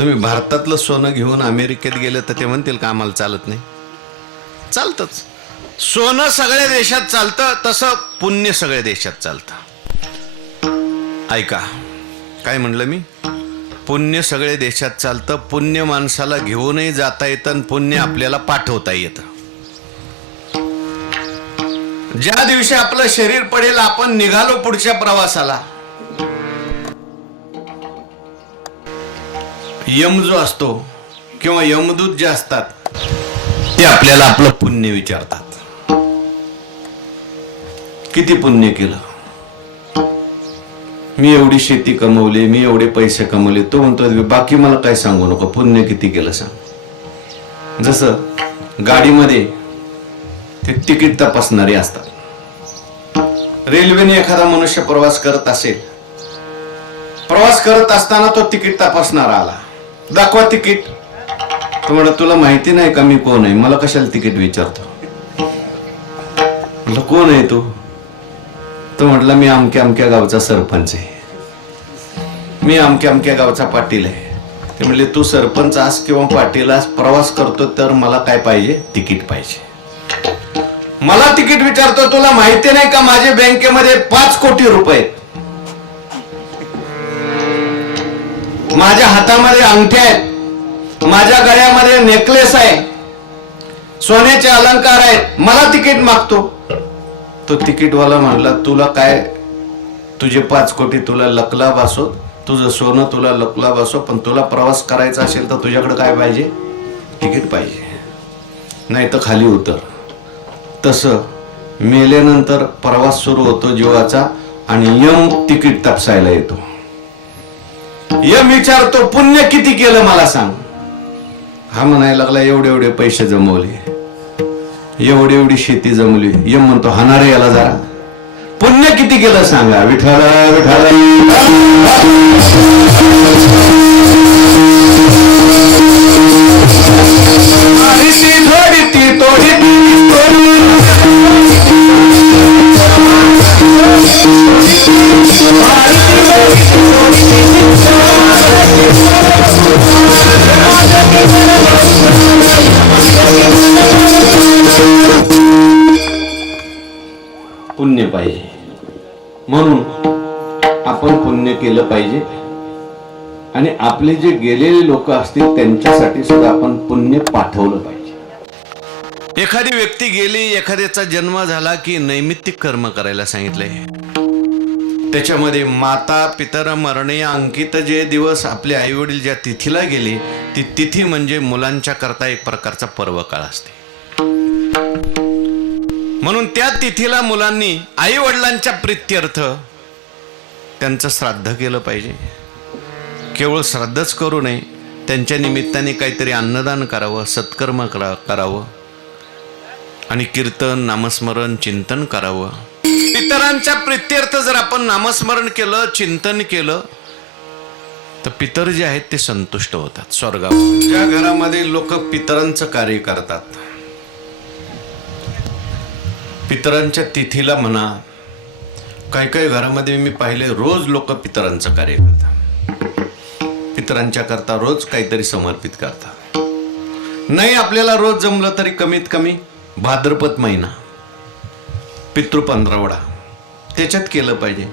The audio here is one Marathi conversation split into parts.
तुम्ही भारतातलं सोनं घेऊन अमेरिकेत गेले तर ते म्हणतील का आम्हाला चालत नाही? चालतंच. सोनं सगळ्या देशात चालतं, तसं पुण्य सगळ्या देशात चालतं. ऐका काय म्हणलं मी? पुण्य सगळ्या देशात चालतं. पुण्य माणसाला घेऊनही जाता येतं आणि पुण्य आपल्याला पाठवता येतं. ज्या दिवशी आपलं शरीर पडेल, आपण निघालो पुढच्या प्रवासाला, यम जो असतो किंवा यमदूत जे असतात ते आपल्याला आपलं पुण्य विचारतात. किती पुण्य केलं? मी एवढी शेती कमवली, मी एवढे पैसे कमवले. तो म्हणतो बाकी मला काय सांगू नको, पुण्य किती केलं सांग. जसं गाडीमध्ये ते तिकीट तपासणारे असतात. रेल्वेने एखादा मनुष्य प्रवास करत असेल, प्रवास करत असताना तो तिकीट तपासणारा आला, दाखवा तिकीट. तो म्हणत तुला माहिती नाही का मी कोण आहे? मला कशाला तिकीट विचारतो? म्हटलं कोण आहे तू? तो म्हटलं मी अमक्या अमक्या गावचा सरपंच आहे, मी अमक्या अमक्या गावचा पाटील आहे. ते म्हणले तू सरपंच आस किंवा पाटील आस, प्रवास करतो तर मला काय पाहिजे? तिकीट पाहिजे. मला तिकीट विचारतो, तुला माहिती नाही का माझ्या बँकेमध्ये 5 कोटी रुपये, माझ्या हातामध्ये अंगठ्या आहेत, माझ्या गळ्यामध्ये नेकलेस आहे, सोन्याचे अलंकार आहेत, मला तिकीट मागतो. तो तिकीटवाला म्हणला तुला काय, तुझे 5 कोटी तुला लकलाभ असो, तुझं सोनं तुला लकलाभ असो, पण तुला प्रवास करायचा असेल तर तुझ्याकडे काय पाहिजे? तिकीट पाहिजे, नाही तर खाली उतर. तसं मेल्यानंतर प्रवास सुरू होतो जीवाचा आणि यम तिकीट तपासायला येतो. यम विचारतो पुण्य किती केलं मला सांग. हा म्हणायला लागला एवढे एवढे पैसे जमवले, एवढी एवढी शेती जमवली. यम म्हणतो हाणार याला जरा, पुण्य किती केलं सांगा. विठ्ठल विठ्ठल पुण्य पाहिजे. म्हणून आपण पुण्य केलं पाहिजे आणि आपले जे गेलेले लोक असतील त्यांच्यासाठी सुद्धा आपण पुण्य पाठवलं पाहिजे. एखादी व्यक्ती गेली, एखाद्याचा जन्म झाला की नैमित्तिक कर्म करायला सांगितलंय. त्याच्यामध्ये माता पितर मरणे अंकित जे दिवस आपले आई वडील ज्या तिथीला गेले, ती तिथी म्हणजे मुलांच्या करता एक प्रकारचा पर्व काळ असते. म्हणून त्या तिथीला मुलांनी आई वडिलांच्या प्रीत्यर्थ त्यांचं श्राद्ध केलं पाहिजे. केवळ श्राद्धच करू नये, त्यांच्या निमित्ताने काहीतरी अन्नदान करावं, सत्कर्म करावं आणि कीर्तन नामस्मरण चिंतन करावं. पितरांच्या प्रीत्यर्थ जर आपण नामस्मरण केलं, चिंतन केलं तर पितर जे आहेत ते संतुष्ट होतात स्वर्गावर. ज्या घरामध्ये लोक पितरांचं कार्य करतात, पितरांच्या तिथीला म्हणा, काही काही घरामध्ये मी पाहिले रोज लोक पितरांचं कार्य करतात, पितरांच्या करता रोज काहीतरी समर्पित करतात. नाही आपल्याला रोज जमलं तरी कमीत कमी भाद्रपद महिना पितृ पंधरवडा त्याच्यात केलं पाहिजे.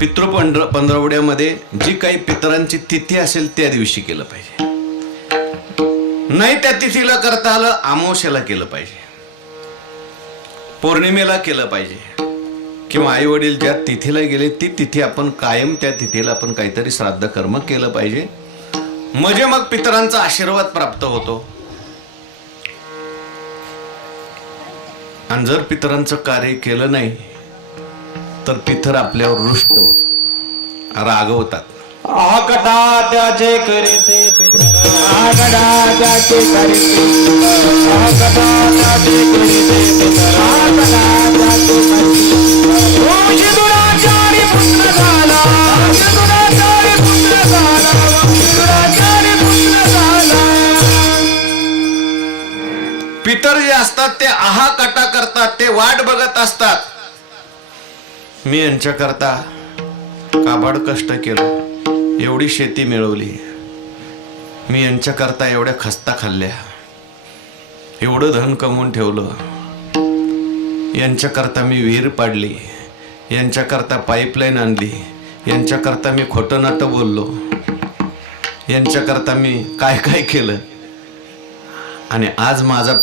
पितृ पंधरवड्यामध्ये जी काही पितरांची तिथी असेल त्या दिवशी केलं पाहिजे. नाही त्या तिथीला करता आलं, अमावस्याला केलं पाहिजे, पौर्णिमेला केलं पाहिजे, किंवा आई वडील ज्या तिथीला गेले ती तिथी आपण कायम त्या तिथीला आपण काहीतरी श्राद्ध कर्म केलं पाहिजे. म्हणजे मग पितरांचा आशीर्वाद प्राप्त होतो. आणि जर पितरांचं कार्य केलं नाही तर पितर आपल्यावर रुष्ट होतात, रागवतात. आकडा त्याचे करीते पितर, आकडा त्याचे करीते पितर, आकडा त्याचे करीते पितर, आकडा त्याचे करीते. वंशी दुराचारी पुत्र झाला, वंशी दुराचारी पुत्र झाला, वंशी दुराचारी पुत्र झाला. पितर जे असतात ते आहाकाटा करतात, ते वाट बघत असतात. मी यांच्याकरता काबाड कष्ट केलं, एवढी शेती मिळवली, मी यांच्याकरता एवढ्या खस्ता खाल्ल्या, एवढं धन कमवून ठेवलं, यांच्याकरता मी विहीर पाडली, यांच्याकरता पाईपलाईन आणली, यांच्याकरता मी खोटं नाटं बोललो, यांच्याकरता मी काय काय केलं, आणि आज माझा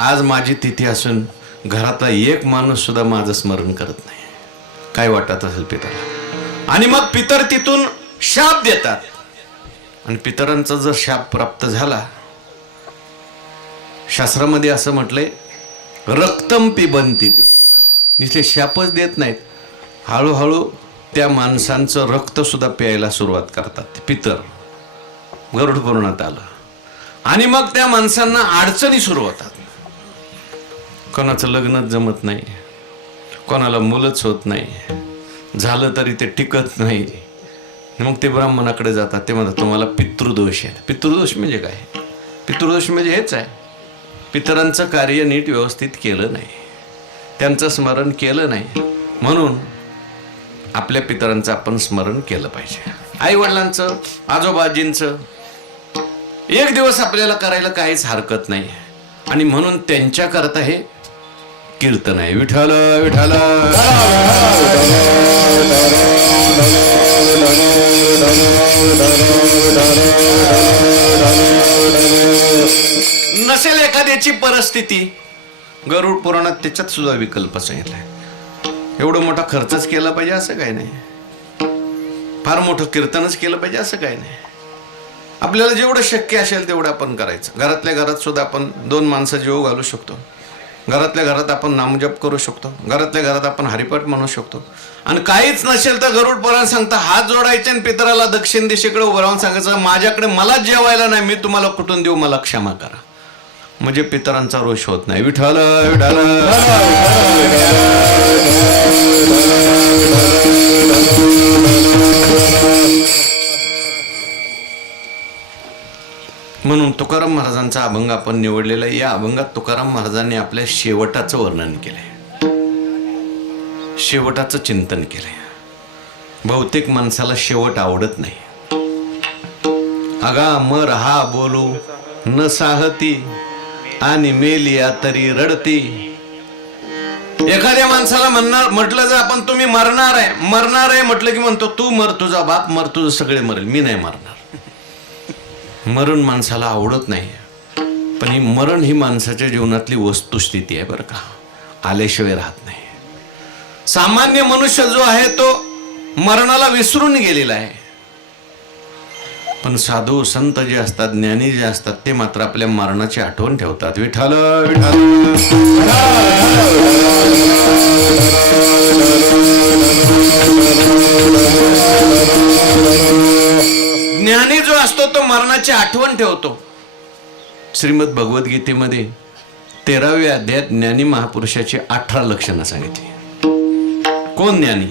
आज माझी तिथी असून घरातला एक माणूस सुद्धा माझं स्मरण करत नाही. काय वाटत असेल पितराला? आणि मग पितर तिथून शाप देतात, आणि पितरांचा जर शाप प्राप्त झाला, शास्त्रामध्ये असं म्हटलंय रक्तम पिबंती, नुसते शापच देत नाहीत, हळूहळू त्या माणसांचं रक्त सुद्धा प्यायला सुरुवात करतात पितर. गरुड पुराणात आलं. आणि मग त्या माणसांना अडचणी सुरू होतात. कोणाचं लग्नच जमत नाही, कोणाला मुलंच होत नाही, झालं तरी ते टिकत नाही. मग ते ब्राह्मणाकडे जातात. ते म्हणतात तुम्हाला पितृदोष आहे. पितृदोष म्हणजे काय? पितृदोष म्हणजे हेच आहे, पितरांचं कार्य नीट व्यवस्थित केलं नाही, त्यांचं स्मरण केलं नाही. म्हणून आपल्या पितरांचं आपण स्मरण केलं पाहिजे. आई वडिलांचं, आजोबाजींचं एक दिवस आपल्याला करायला काहीच हरकत नाही. आणि म्हणून त्यांच्याकरता हे कीर्तन आहे. विठ्ठल विठ्ठल नसेल एखाद्याची परिस्थिती, गरुड पुराणात त्याच्यात सुद्धा विकल्प सांगितलाय. एवढं मोठा खर्चच केला पाहिजे असं काही नाही, फार मोठं कीर्तनच केलं पाहिजे असं काही नाही. आपल्याला जेवढं शक्य असेल तेवढं आपण करायचं. घरातल्या घरात सुद्धा आपण 2 माणसं जीव घालू शकतो. घरातल्या घरात आपण नामजप करू शकतो. घरातल्या घरात आपण हरिपाठ म्हणू शकतो. आणि काहीच नसेल तर गरुड पुराण सांगता हात जोडायचे आणि पितराला दक्षिण दिशेकडे उभं राहून सांगायचं माझ्याकडे मला जेवायला नाही, मी तुम्हाला कुठून देऊ, मला क्षमा करा. म्हणजे पितरांचा रोष होत नाही. विठ्ठल विठ्ठल म्हणून तुकाराम महाराजांचा अभंग आपण निवडलेला आहे. या अभंगात तुकाराम महाराजांनी आपल्या शेवटाचं वर्णन केलंय, शेवटाचं चिंतन केलंय. बहुतेक माणसाला शेवट आवडत नाही. अगा मर हा बोलू न साहती आणि मेलिया तरी रडती. एखाद्या माणसाला म्हटलं जर आपण तुम्ही मरणार आहे म्हटलं की म्हणतो तू मर, तुझा बाप मर, तुझं सगळे मरेल, मी नाही मरणार. मरण माणसाला आवडत नाही. पण ही मरण ही माणसाच्या जीवनातली वस्तुस्थिती आहे बरं का, आल्याशिवाय राहत नाही. सामान्य मनुष्य जो आहे तो मरणाला विसरून गेलेला आहे. पण साधू संत जे असतात, ज्ञानी जे असतात, ते मात्र आपल्या मरणाची आठवण ठेवतात. विठ्ठल विठ्ठल ज्ञानी जो असतो तो मरणाची आठवण ठेवतो. श्रीमद भगवद्गीतेमध्ये 13व्या अध्यायात ज्ञानी महापुरुषाची 18 लक्षणं सांगितली. कोण ज्ञानी?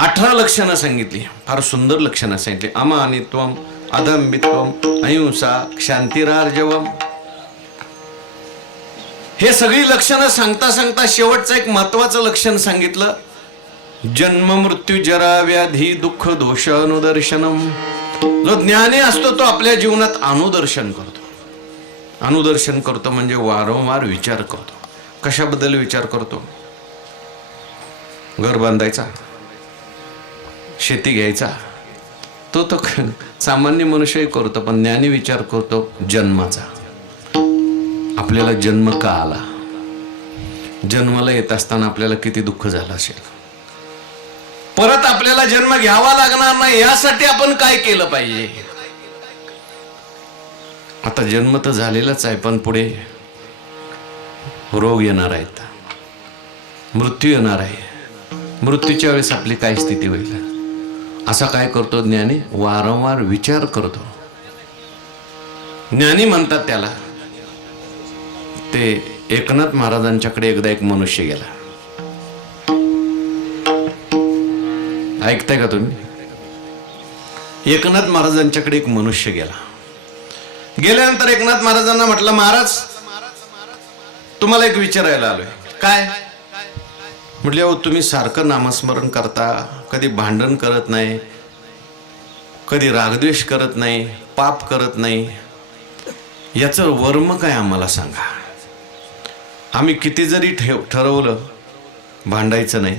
18 लक्षणं सांगितली. फार सुंदर लक्षणं सांगितली. अमानित्वम, अदंबित्वम, अहिंसा, क्षांतिरार्जवम. हे सगळी लक्षणं सांगता सांगता शेवटचं एक महत्वाचं लक्षण सांगितलं. जन्म मृत्यू जरा व्याधी दुःख दोष अनुदर्शनम. जो ज्ञानी असतो तो आपल्या जीवनात अनुदर्शन करतो. अनुदर्शन करतो म्हणजे वारंवार विचार करतो. कशाबद्दल विचार करतो? घर बांधायचा, शेती घ्यायचा, तो सामान्य मनुष्यही करतो. पण ज्ञानी विचार करतो जन्माचा. आपल्याला जन्म का आला? जन्माला येत असताना आपल्याला किती दुःख झालं असेल. परत आपल्याला जन्म घ्यावा लागणार नाही यासाठी आपण काय केलं पाहिजे? आता जन्म तर झालेलाच आहे, पण पुढे रोग येणार आहेत, मृत्यू येणार आहे. मृत्यूच्या वेळेस आपली काय स्थिती होईल? असा काय करतो ज्ञानी? वारंवार विचार करतो. ज्ञानी म्हणतात त्याला. ते एकनाथ महाराजांच्याकडे एकदा एक मनुष्य गेला. ऐकताय का तुम्ही? एकनाथ महाराजांच्याकडे एक मनुष्य गेला. गेल्यानंतर एकनाथ महाराजांना म्हटलं, महाराज तुम्हाला एक विचारायला आलोय. काय? म्हटले, अहो तुम्ही सारखं नामस्मरण करता, कधी भांडण करत नाही, कधी रागद्वेष करत नाही, पाप करत नाही, याचं वर्म काय आम्हाला सांगा. आम्ही किती जरी ठरवलं भांडायचं नाही,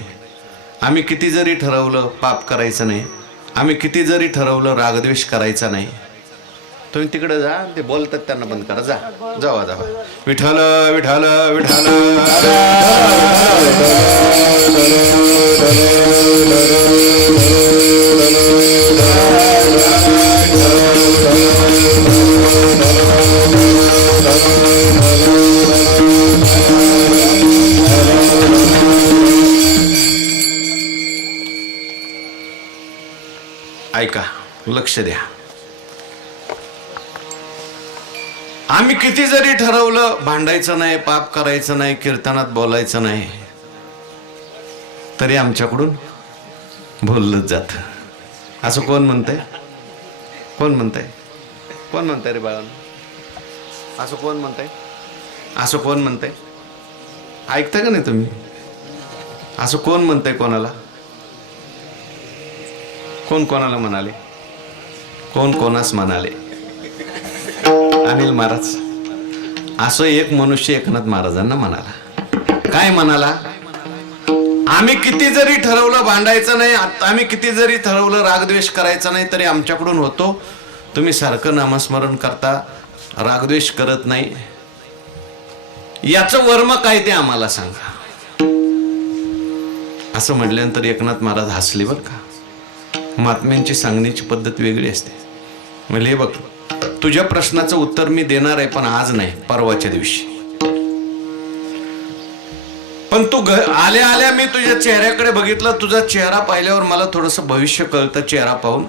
आम्ही किती जरी ठरवलं पाप करायचं नाही, आम्ही किती जरी ठरवलं रागद्वेष करायचा नाही, तुम्ही तिकडे जा, ते बोलतात त्यांना बंद करा, जा जावा जावा. विठ्ठल विठ्ठल विठ्ठल ऐका, लक्ष द्या. आम्ही किती जरी ठरवलं भांडायचं नाही, पाप करायचं नाही, कीर्तनात बोलायचं नाही, तरी आमच्याकडून बोललंच जात. असं कोण म्हणतंय? कोण म्हणतंय? कोण म्हणतंय रे बाळांनो? असं कोण म्हणतंय? असं कोण म्हणतंय? ऐकता का नाही तुम्ही? असं कोण म्हणतंय कोणाला? कोण कोणाला म्हणाले? कोण कोणास म्हणाले? अनिल महाराज. असं एक मनुष्य एकनाथ महाराजांना म्हणाला. काय म्हणाला? आम्ही किती जरी ठरवलं भांडायचं नाही, आम्ही किती जरी ठरवलं रागद्वेष करायचा नाही, तरी आमच्याकडून होतो. तुम्ही सारखं नामस्मरण करता, रागद्वेष करत नाही, याचं वर्म काय ते आम्हाला सांगा. असं म्हटल्यानंतर एकनाथ महाराज हसले बरं का. महात्म्यांची सांगण्याची पद्धत वेगळी असते. म्हणजे बघ, तुझ्या प्रश्नाचं उत्तर मी देणार आहे, पण आज नाही, परवाच्या दिवशी. पण तू आल्या आल्या मी तुझ्या चेहऱ्याकडे बघितलं. तुझा चेहरा पाहिल्यावर मला थोडंसं भविष्य कळतं. चेहरा पाहून,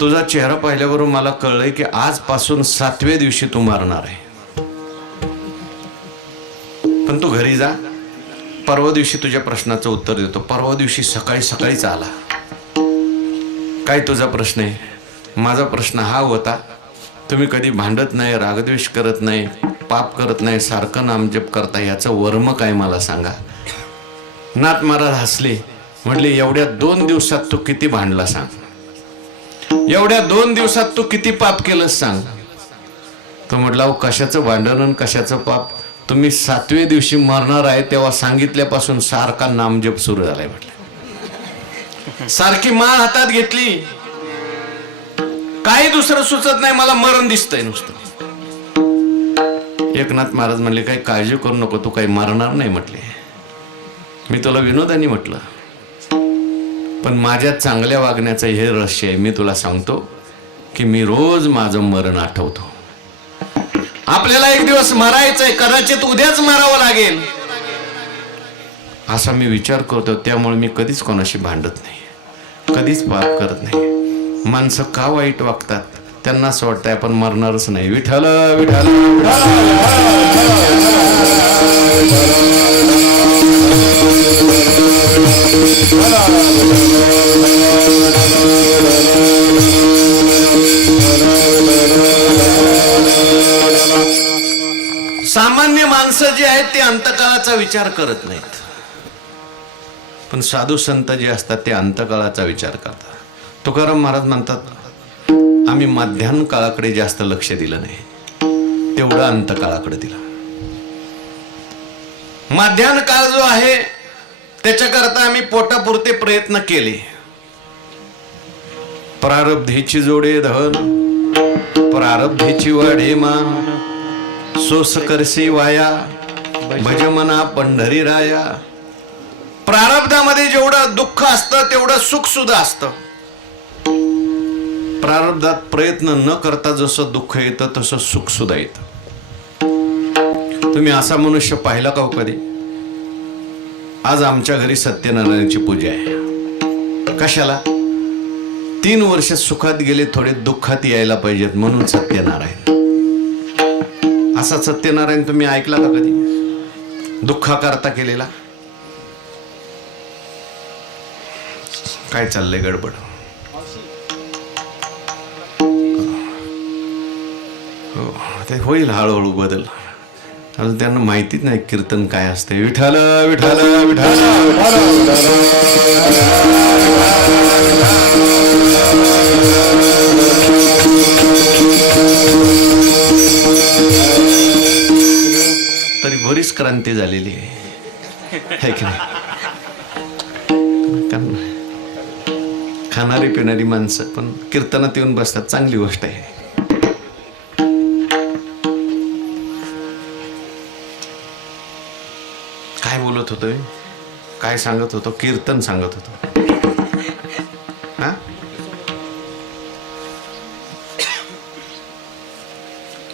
तुझा चेहरा पाहिल्यावर मला कळलंय की आजपासून 7व्या दिवशी तू मरणार आहे. पण तू घरी जा, परवा दिवशी तुझ्या प्रश्नाचं उत्तर देतो. परवा दिवशी सकाळी सकाळीच आला. काय तुझा प्रश्न आहे? माझा प्रश्न हा होता, तुम्ही कधी भांडत नाही, रागद्वेष करत नाही, पाप करत नाही, सारखं नामजप करता, याचं वर्म काय मला सांगा. नाथ महाराज हसले. म्हटले, एवढ्या 2 दिवसात तू किती भांडला सांग. एवढ्या 2 दिवसात तू किती पाप केलंस सांग. तो म्हटला, अहो कशाचं भांडण आणि कशाचं पाप. तुम्ही 7व्या दिवशी मरणार आहे तेव्हा सांगितल्यापासून सारखा नामजप सुरू झालाय. म्हटलं, सारखी माळ हातात घेतली, काही दुसरं सुचत नाही, मला मरण दिसतंय नुसतं. एकनाथ महाराज म्हणले, काही काळजी करू नको, तू काही मरणार नाही. म्हटले, मी तुला विनोदाने म्हटलं, पण माझ्या चांगल्या वागण्याचं हे रहस्य आहे. मी तुला सांगतो की मी रोज माझं मरण आठवतो. आपल्याला एक दिवस मरायचंय, कदाचित उद्याच मरावं लागेल, असा मी विचार करतो. त्यामुळे मी कधीच कोणाशी भांडत नाही, कधीच पाप करत नाही. माणसं का वाईट वागतात? त्यांना असं वाटतंय आपण मरणारच नाही. विठ्ठल विठ्ठल सामान्य माणसं जी आहेत ते अंतकाळाचा विचार करत नाहीत, पण साधू संत जे असतात ते अंतकाळाचा विचार करतात. तुकाराम महाराज म्हणतात, आम्ही मध्यान्ह काळाकडे जास्त लक्ष दिलं नाही, तेवढं अंतकाळाकडे दिलं. मध्यान्ह काळ जो आहे त्याच्याकरता आम्ही पोटापुरते प्रयत्न केले. प्रारब्धेची जोडे धन, प्रारब्धेची वाढे मान, सोस करसी वाया, भजमना पंढरी राया. प्रारब्धामध्ये जेवढं दुःख असतं तेवढं सुख सुद्धा असतं. प्रारब्धात प्रयत्न न करता जसं दुःख येतं तसं सुख सुद्धा येतं. तुम्ही असा मनुष्य पाहिला का कधी? आज आमच्या घरी सत्यनारायणाची पूजा आहे. कशाला? 3 वर्ष सुखात गेले, थोडे दुःखात यायला पाहिजेत म्हणून सत्यनारायण. असा सत्यनारायण तुम्ही ऐकला का कधी? दुःखाकरता केलेला? काय चाललंय गडबड? हो, ते होईल हळूहळू बदल. अजून त्यांना माहितीच नाही कीर्तन काय असते. विठ्ठल विठ्ठल विठ्ठल क्रांती झालेली आहे, है की नाही? कारण खाणारी पिणारी माणसं पण कीर्तनात येऊन बसतात, चांगली गोष्ट आहे. काय बोलत होतो, काय सांगत होतो? कीर्तन सांगत होतो. हा,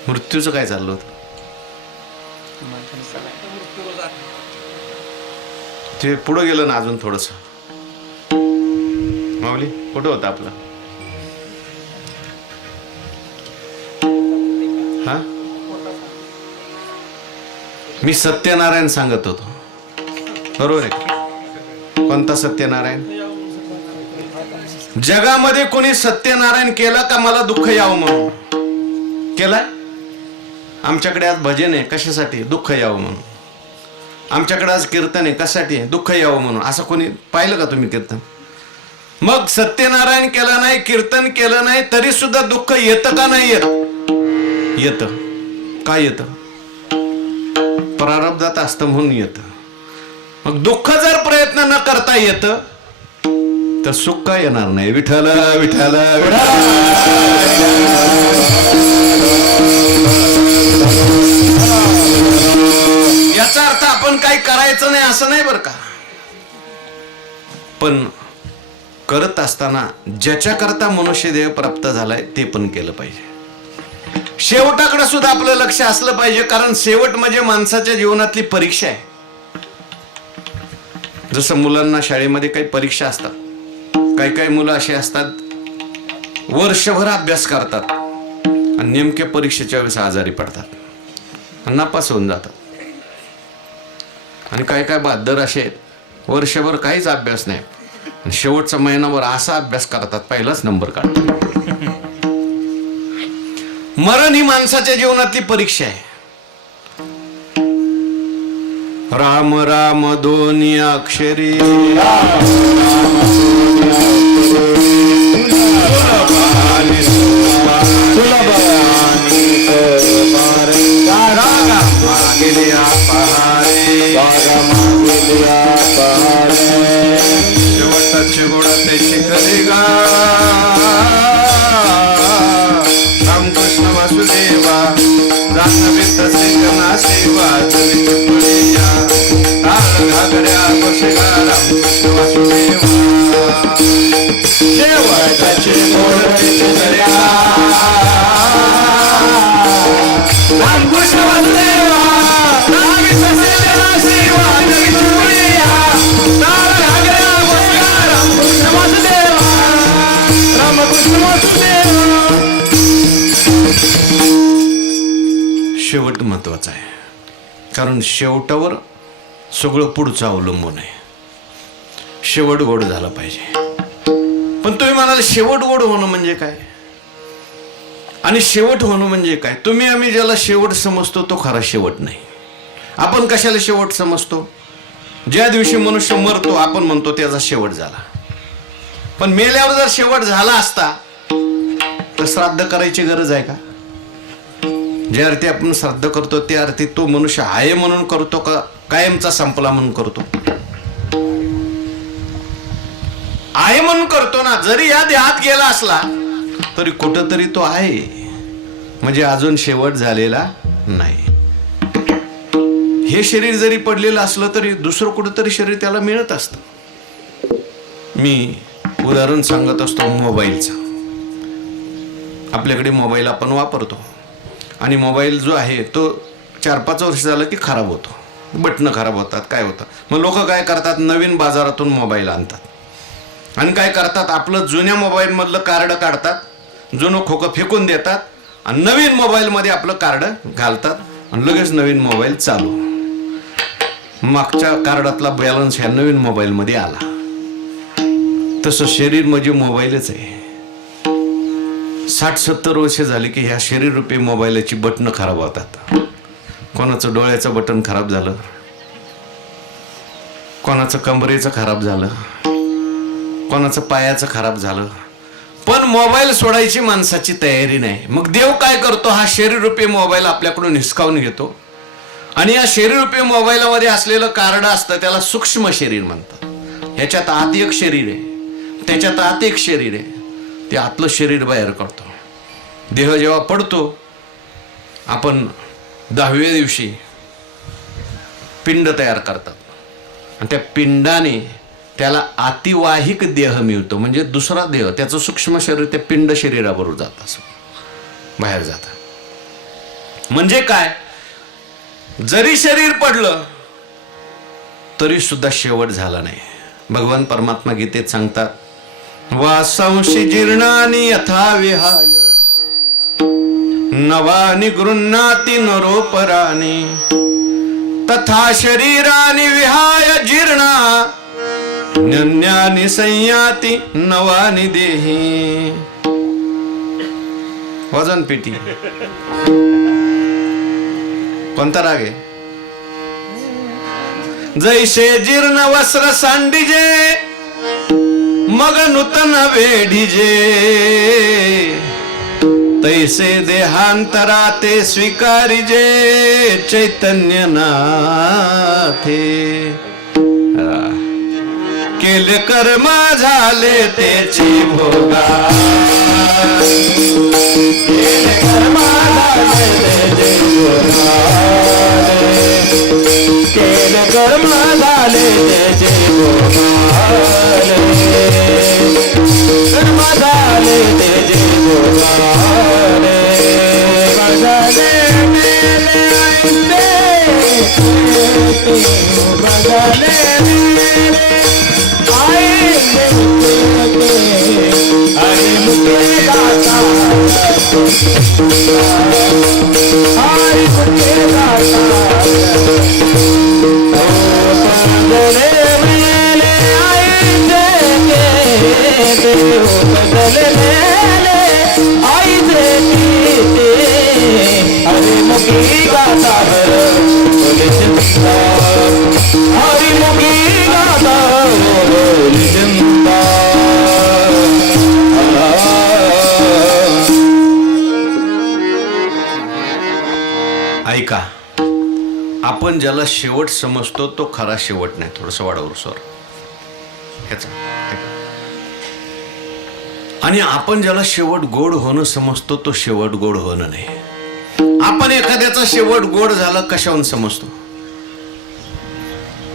मृत्यूचं काय चाललं होतं? ते पुढं गेलं ना अजून थोडस. माऊली कुठं होतं आपलं? हा, मी सत्यनारायण सांगत होतो, बरोबर आहे? कोणता सत्यनारायण? जगामध्ये कोणी सत्यनारायण केलं का मला दुःख यावं म्हणून केलाय? आमच्याकडे आज भजन आहे कशासाठी? दुःख यावं म्हणून. आमच्याकडे आज कीर्तन आहे कशासाठी? दुःख यावं म्हणून. असं कोणी पाहिलं का तुम्ही कीर्तन? मग सत्यनारायण केलं नाही, कीर्तन केलं नाही, तरी सुद्धा दुःख येतं का नाही येत? येतं. काय येतं? प्रारब्धात असतं म्हणून येतं. मग दुःख जर प्रयत्न न करता येतं तर सुख काय येणार नाही. विठ्ठल विठ्ठल याचा अर्थ आपण काही करायचं नाही असं नाही बरं का. पण करत असताना ज्याच्याकरता मनुष्य देह प्राप्त झालाय ते पण केलं पाहिजे. शेवटाकडे सुद्धा आपलं लक्ष असलं पाहिजे, कारण शेवट म्हणजे माणसाच्या जीवनातली परीक्षा आहे. जसं मुलांना शाळेमध्ये काही परीक्षा असतात, काही काही मुलं असे असतात वर्षभर अभ्यास करतात आणि नेमक्या परीक्षेच्या वेळेस आजारी पडतात, नापास होऊन जातात. आणि काय काय बहादर असे आहेत वर्षभर काहीच अभ्यास नाही, शेवटचा महिनाभर असा अभ्यास करतात पहिलाच नंबर काढतात. मरण ही माणसाच्या जीवनातली परीक्षा आहे. राम राम दोन्ही अक्षरी शेवटाचे गोड ते शिकले गा. रामकृष्ण वासुदेवा जात तसे जना सेवा घागऱ्या बसगा. रामकृष्ण वासुदेवा शेवटाचे गोड ते शिकले गा. रामकृष्ण वासुदेवा शेवट महत्वाचा आहे, कारण शेवटावर सगळं पुढचं अवलंबून आहे. शेवट गोड झाला पाहिजे. पण तुम्ही म्हणाल शेवट गोड होणं म्हणजे काय आणि शेवट होणं म्हणजे काय? तुम्ही आम्ही ज्याला शेवट समजतो तो खरा शेवट नाही. आपण कशाला शेवट समजतो? ज्या दिवशी मनुष्य मरतो आपण म्हणतो त्याचा शेवट झाला. पण मेल्यावर जर शेवट झाला असता तर श्राद्ध करायची गरज आहे का? ज्या अर्थी आपण श्राद्ध करतो त्या अर्थी तो मनुष्य आहे म्हणून करतो का कायमचा संपला म्हणून करतो? आहे म्हणून करतो ना. जरी या देहात गेला असला तरी कुठंतरी तो आहे, म्हणजे अजून शेवट झालेला नाही. हे शरीर जरी पडलेलं असलं तरी दुसरं कुठंतरी शरीर त्याला मिळत असतं. मी उदाहरण सांगत असतो मोबाईलचं. आपल्याकडे मोबाईल आपण वापरतो आणि मोबाईल जो आहे तो 4-5 वर्ष झालं की खराब होतो, बटणं खराब होतात, काय होतं. मग लोक काय करतात, नवीन बाजारातून मोबाईल आणतात आणि काय करतात, आपलं जुन्या मोबाईलमधलं कार्ड काढतात, जुनं खोकं फेकून देतात आणि नवीन मोबाईलमध्ये आपलं कार्ड घालतात आणि लगेच नवीन मोबाईल चालू. मागच्या कार्डातला बॅलन्स ह्या नवीन मोबाईलमध्ये आला. तसं शरीर म्हणजे मोबाईलच आहे. 60-70 वर्ष झाली की ह्या शरीर रूपी मोबाईलची बटणं खराब होतात. कोणाचं डोळ्याचं बटन खराब झालं, कोणाचं कमरेचं खराब झालं, कोणाचं पायाचं खराब झालं, पण मोबाईल सोडायची माणसाची तयारी नाही. मग देव काय करतो, हा शरीर रूपी मोबाईल आपल्याकडून हिसकावून घेतो आणि या शरीररूपी मोबाईलमध्ये असलेलं कार्ड असतं त्याला सूक्ष्म शरीर म्हणतात. ह्याच्यात आत एक शरीर आहे, त्याच्यात आत एक शरीर आहे. ते आतलं शरीर बाहेर काढतो. देह जेव्हा पडतो, आपण 10व्या दिवशी पिंड तयार करतात आणि त्या पिंडाने त्याला अतिवाहिक देह मिळतो. म्हणजे दुसरा देह, त्याचं सूक्ष्म शरीर त्या पिंड शरीराबरोबर जात, असं बाहेर जात. म्हणजे काय, जरी शरीर पडलं तरी सुद्धा शेवट झाला नाही. भगवान परमात्मा गीतेत सांगतात, वासांशी जीर्णानि यथा विहाय नवानि गृह्णाति नरोपराणि तथा शरीरानि विहाय जीर्णा न्यन्यानि संयाति नवानि देहि. वजन पेटी कोणता राग आहे? जैसे जीर्ण वस्त्र सांडिजे मग नूतन वेढिजे तैसे देहांतरा ते स्वीकारिजे चैतन्य नाथे. केले कर्म झाले त्याची भोगा, केले कर्म झाले त्याची भोगा, केले कर्म झाले त्याची भोगा, कर्म झाले त्याची भोगा. ऐका, आपण ज्याला शेवट समजतो तो खरा शेवट नाही. थोडस वाढवर स्वर ह्याचा. आणि आपण ज्याला शेवट गोड होणं समजतो तो शेवट गोड होणं नाही. आपण एखाद्याचा शेवट गोड झाला कशावरून समजतो?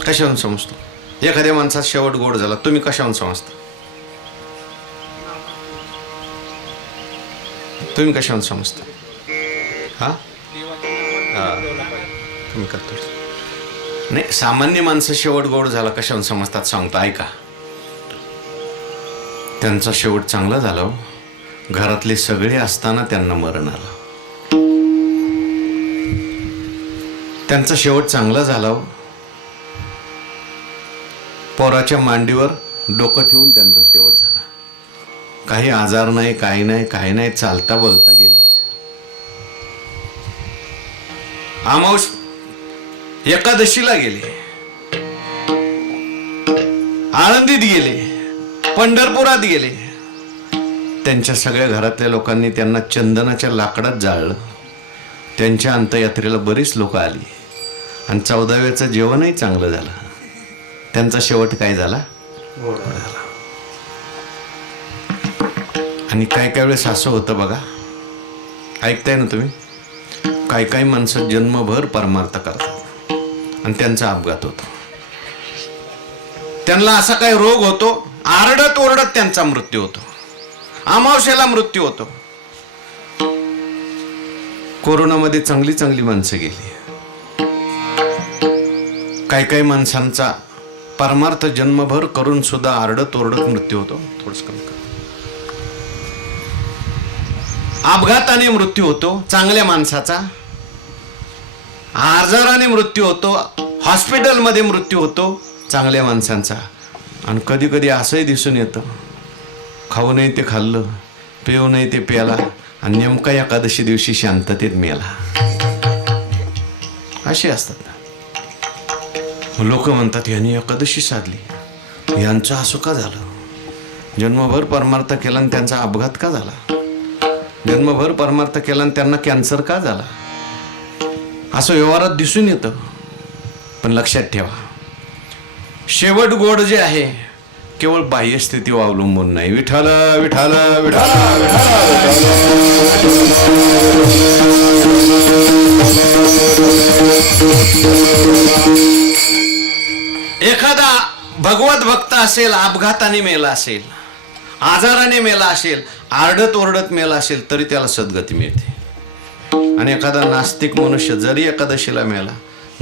कशावरून समजतो? एखाद्या माणसाचा शेवट गोड झाला तुम्ही कशावरून समजता? तुम्ही कशावरून समजता? हा तुम्ही करतो नाही. सामान्य माणसं शेवट गोड झाला कशावरून समजतात सांगतो. ऐका, त्यांचा शेवट चांगला झाला. घरातले सगळे असताना त्यांना मरण आलं. त्यांचा शेवट चांगला झाला. पोराच्या मांडीवर डोकं ठेवून त्यांचा शेवट झाला. काही आजार नाही, काही नाही, काही नाही, चालता बोलता गेले. आमावस एकादशीला गेले, आळंदीत गेले, पंढरपुरात गेले. त्यांच्या सगळ्या घरातल्या लोकांनी त्यांना चंदनाच्या लाकडात जाळलं. त्यांच्या अंत्ययात्रेला बरीच लोक आली आणि 14व्याचं जेवणही चांगलं झालं. त्यांचा शेवट काय झाला? झाला. आणि काय काय वेळेस असं होतं बघा, ऐकताय ना तुम्ही? काही काही माणसं जन्मभर परमार्थ करतात आणि त्यांचा अपघात होतो. त्यांना असा काही रोग होतो, आरडत ओरडत त्यांचा मृत्यू होतो. अमावस्येला मृत्यू होतो. कोरोनामध्ये चांगली चांगली माणसं गेली. काही काही माणसांचा परमार्थ जन्मभर करून सुद्धा आरडत ओरडत मृत्यू होतो. थोडस कमी कर. अपघाताने मृत्यू होतो चांगल्या माणसाचा, आजाराने मृत्यू होतो, हॉस्पिटलमध्ये मृत्यू होतो चांगल्या माणसांचा. आणि कधी कधी असंही दिसून येतं, खाऊ नाही ते खाल्लं, पिऊ नाही ते प्याला आणि नेमका एकादशी दिवशी शांततेत मेला. असे असतात. लोक म्हणतात यांनी एकादशी साधली, यांचं असं का झालं? जन्मभर परमार्थ केला आणि त्यांचा अपघात का झाला? जन्मभर परमार्थ केला आणि त्यांना कॅन्सर का झाला? असं व्यवहारात दिसून येतं. पण लक्षात ठेवा, शेवट गोड जे आहे केवळ बाह्य स्थितीवर अवलंबून नाही. विठ्ठल विठ्ठल विठ्ठल एखादा भगवत भक्त असेल, अपघाताने मेला असेल, आजाराने मेला असेल, आरडत ओरडत मेला असेल, तरी त्याला सद्गती मिळते. आणि एखादा नास्तिक मनुष्य जरी एकादशीला मेला,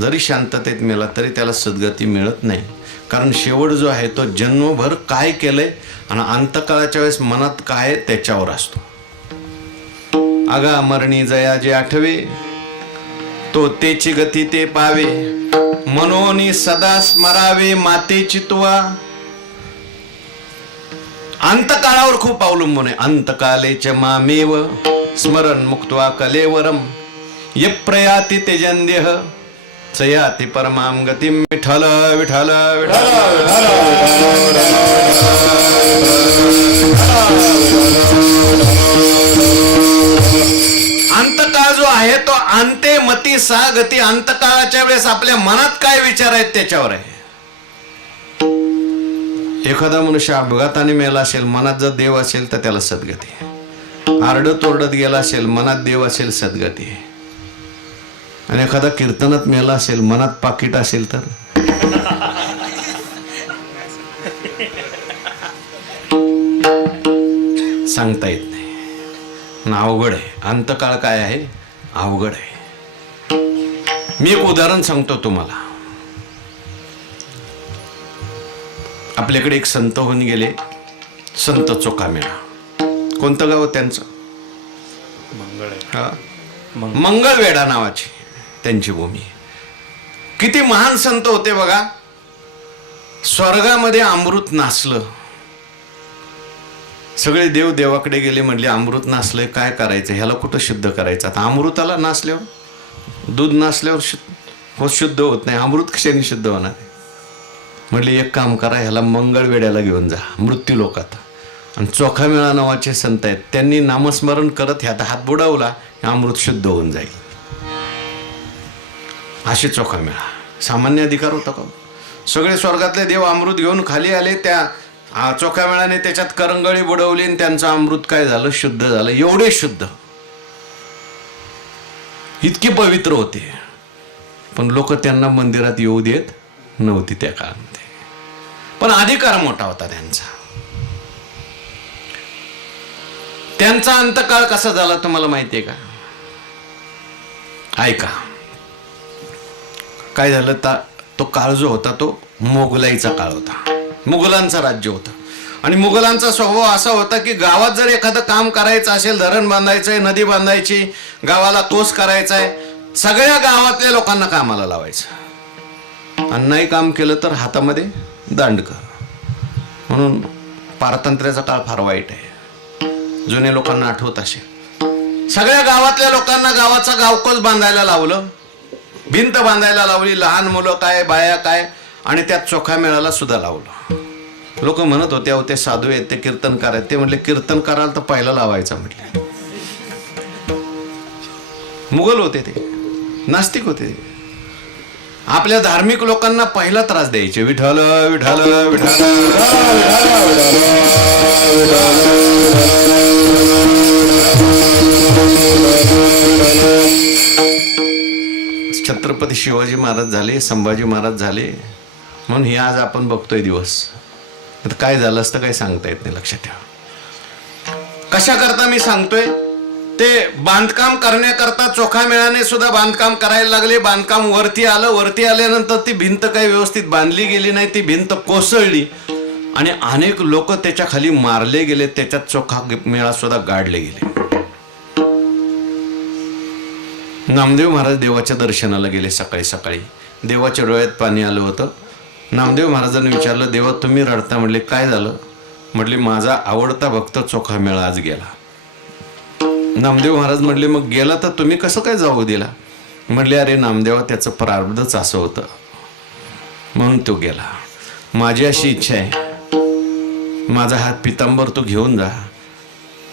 जरी शांततेत मेला, तरी त्याला सद्गती मिळत नाही. कारण शेवट जो आहे तो जन्मभर काय केलंय आणि अंतकाळाच्या वेळेस मनात काय त्याच्यावर असतो. आगा मरणी जया जे आठवे, तो तेची गती ते पावे, मनोनी सदा स्मरावे मातेची तुवा. अंतकाळावर खूप अवलंबून आहे. अंतकालेच मामेव स्मरण मुक्त्वा कलेवरम यप्रयाति तेजन्देह चयाति परमाम गतिम. विठ्ठल विठ्ठल अंतकाळ जो आहे तो अंते मती सा गती. अंतकाळाच्या वेळेस आपल्या मनात काय विचार आहेत त्याच्यावर आहे. एखादा मनुष्य अपघाताने मेला असेल, मनात जर देव असेल तर त्याला सद्गती. आरडत ओरडत गेला असेल, मनात देव असेल, सद्गती. आणि एखादा कीर्तनात मेला असेल, मनात पाकिट असेल तर सांगता येत नाही. अवघड आहे. अंतकाळ काय आहे, अवघड आहे. मी एक उदाहरण सांगतो तुम्हाला. आपल्याकडे एक संत होऊन गेले, संत चोखामेळा. कोणतं गाव त्यांचं? मंगळवेढा नावाची त्यांची भूमी. किती महान संत होते बघा. स्वर्गामध्ये अमृत नासलं. सगळे देव देवाकडे गेले, म्हणले अमृत नासलंय, काय करायचं, ह्याला कुठं शुद्ध करायचं. आता अमृताला नासल्यावर, दूध नासल्यावर शुद्ध होत नाही, अमृत कशाने शुद्ध होणार. म्हणले एक काम करा, ह्याला मंगळवेढ्याला घेऊन जा, मृत्यू लोकात. आणि चोखामेळा नावाचे संत आहेत, त्यांनी नामस्मरण करत ह्यात हात बुडवला, अमृत शुद्ध होऊन जाईल. असे चोखामेळा. सामान्य अधिकार होता का? सगळे स्वर्गातले देव अमृत घेऊन खाली आले. त्या चोखामेळाने त्याच्यात करंगळी बुडवली आणि त्यांचं अमृत काय झालं, शुद्ध झालं. एवढे शुद्ध, इतके पवित्र होते. पण लोक त्यांना मंदिरात येऊ देत नव्हती त्या काळामध्ये. पण अधिकार मोठा होता त्यांचा. त्यांचा अंतकाळ कसा झाला तुम्हाला माहितीये का? ऐका. काय झालं, तो काळ जो होता तो मोगलाईचा काळ होता. मुघलांचं राज्य होतं. आणि मुघलांचा स्वभाव असा होता की गावात जर एखादं काम करायचं असेल, धरण बांधायचंय, नदी बांधायची, गावाला तोस करायचा आहे, सगळ्या गावातल्या लोकांना कामाला लावायचं. आणि नाही काम केलं तर हातामध्ये दांडकं. म्हणून पारतंत्र्याचा काळ फार वाईट आहे. जुन्या लोकांना आठवत असेल. सगळ्या गावातल्या लोकांना गावाचा गावकोच बांधायला लावलं, भिंत बांधायला लावली, लहान मुलं काय, बाया काय, आणि त्यात चोखामेळाला सुद्धा लावलं. लोक म्हणत होते अहो ते साधू आहेत, ते कीर्तनकार आहेत. ते म्हटले कीर्तनकाराला तर पहिला लावायचा म्हटले. मुघल होते, ते नास्तिक होते. आपल्या धार्मिक लोकांना पहिला त्रास द्यायचे. विठ्ठल विठ्ठल विठ्ठल. छत्रपती शिवाजी महाराज झाले, संभाजी महाराज झाले, म्हणून हे आज आपण बघतोय दिवस. तर काय झालं असतं काही सांगता येत नाही. लक्षात ठेवा. कशा करता मी सांगतोय, ते बांधकाम करण्याकरता चोखामेळाने सुद्धा बांधकाम करायला लागले. बांधकाम वरती आलं. वरती आल्यानंतर ती भिंत काही व्यवस्थित बांधली गेली नाही. ती भिंत कोसळली आणि अनेक लोक त्याच्या खाली मारले गेले. त्याच्यात चोखामेळा सुद्धा गाडले गेले. नामदेव महाराज देवाच्या दर्शनाला गेले. सकाळी सकाळी देवाच्या डोळ्यात पाणी आलं होतं. नामदेव महाराजांनी विचारलं, देवा तुम्ही रडता? म्हणले काय झालं? म्हटले माझा आवडता भक्त चोखामेळा आज गेला. नामदेव महाराज म्हटले मग गेला तर तुम्ही कसं काय जाऊ दिला? म्हटले अरे नामदेवा त्याचं प्रारब्धच असं होतं म्हणून तो गेला. माझी अशी इच्छा आहे, माझा हात पितांबर तो घेऊन जा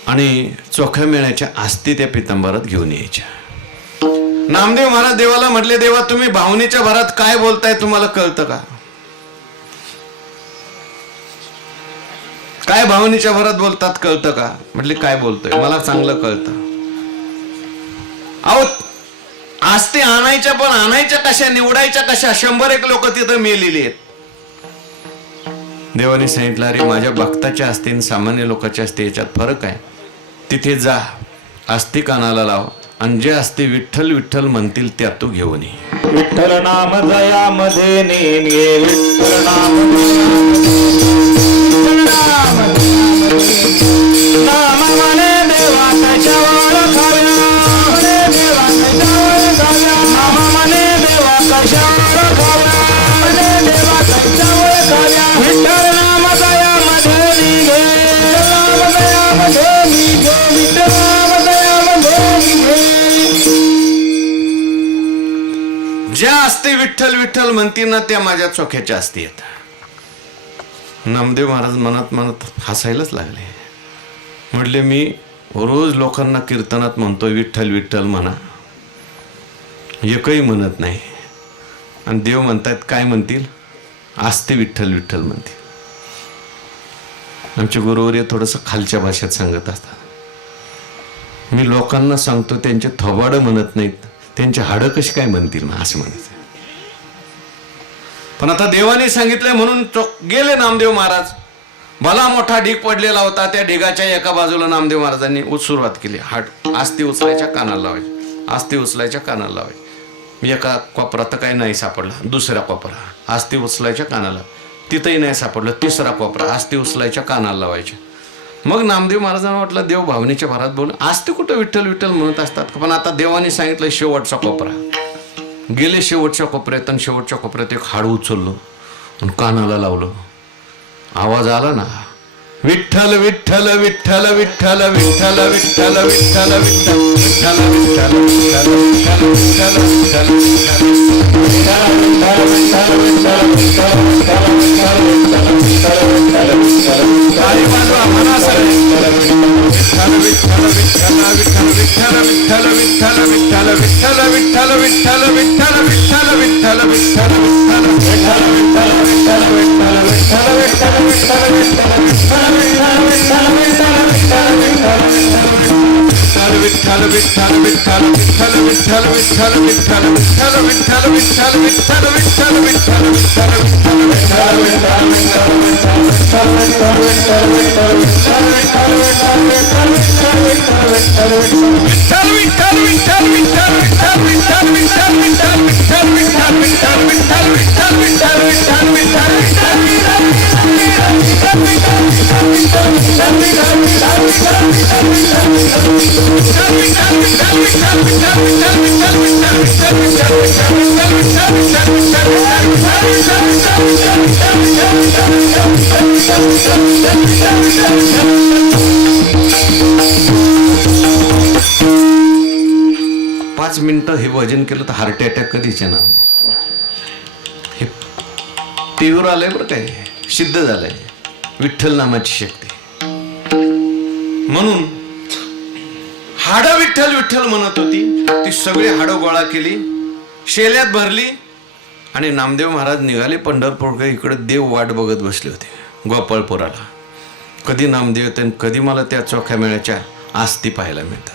आणि चोखामेळ्याच्या आस्ती त्या पितांबरात घेऊन यायच्या. नामदेव महाराज देवाला म्हटले, देवा तुम्ही भावनेच्या भरात काय बोलताय तुम्हाला कळतं का? काय भावनेच्या भरात बोलतात कळतं का? म्हटले काय बोलतोय, मला चांगलं कळतं. अहो आस्ते आणायच्या, पण आणायच्या कशा, निवडायच्या कशा? 101 लोक तिथं मेलेली आहेत. देवाने सांगितलं, अरे माझ्या भक्ताच्या असते आणि सामान्य लोकांच्या असते याच्यात फरक आहे. तिथे जा, आस्ती कानाला लाव, आणि जे असते विठ्ठल विठ्ठल म्हणतील त्या तू घेऊन ये. विठ्ठल नाम जयामध्ये नेम, विठ्ठल नाम नाम म्हणे देवा कशावर खाव्या, म्हणे देवा कशावर खाव्या, नाम म्हणे देवा कशावर खाव्या, म्हणे देवा कशावर खाव्या. विठ्ठल नाम जयामध्ये निघे, नाम जयामध्ये निघे, विठ्ठल नाम जयामध्ये निघे. ज्या असते विठ्ठल विठ्ठल म्हणतील ना त्या माझ्या चोख्याच्या असते आहेत. नामदेव महाराज मनात मनात हसायलाच लागले. म्हटले मी रोज लोकांना कीर्तनात म्हणतोय विठ्ठल विठ्ठल म्हणा, एकही म्हणत नाही. आणि देव म्हणतात काय म्हणतील, आस्ते विठ्ठल विठ्ठल म्हणतील. आमचे गुरुवर्य थोडंसं खालच्या भाषेत सांगत असतात. मी लोकांना सांगतो त्यांचे थोबाडं म्हणत नाहीत, त्यांचे हाडं कशी काय म्हणतील ना, असं म्हणायचं. पण आता देवाने सांगितलंय म्हणून गेले नामदेव महाराज. भला मोठा ढीग पडलेला होता, त्या ढिगाच्या एका बाजूला नामदेव महाराजांनी सुरुवात केली. आस्ती उचलायच्या कानाला लावायची, आस्ती उचलायच्या कानाला लावायची. एका कोपरात तर काही नाही सापडला, दुसऱ्या कोपरा आस्ती उचलायच्या कानाला, तिथंही नाही सापडलं, तिसरा कोपरा आस्ती उचलायच्या कानाला लावायच्या. मग नामदेव महाराजांना वाटलं देव भावनेच्या भरात बोल, आस्ती कुठं विठ्ठल विठ्ठल म्हणत असतात. पण आता देवाने सांगितलं शेवटचा कोपरा. गेले शेवटच्या कोपऱ्यात, आणि शेवटच्या कोपऱ्यात एक हाड उचललो आणि कानाला लावलं. आवाज आला ना, विठ्ठल विठ्ठल विठ्ठल विठ्ठल विठ्ठल विठ्ठल विठ्ठल विठ्ठल विठ्ठल विठ्ठल विठ्ठल विठ्ठल पाच मिनिटं हे भजन केलं तर हार्ट अटॅक कधीच ना. हे टीव्हीवर आलंय बरं, काय सिद्ध झालंय विठ्ठल नामाची शक्ती. म्हणून हाडं विठ्ठल विठ्ठल म्हणत होती, ती सगळी हाडं गोळा केली, शेल्यात भरली, आणि नामदेव महाराज निघाले पंढरपूरकडे. इकडे देव वाट बघत बसले होते गोपाळपुराला. कधी नामदेव येते, कधी मला त्या चोख्या मेळ्याच्या आस्ती पाहायला मिळतात.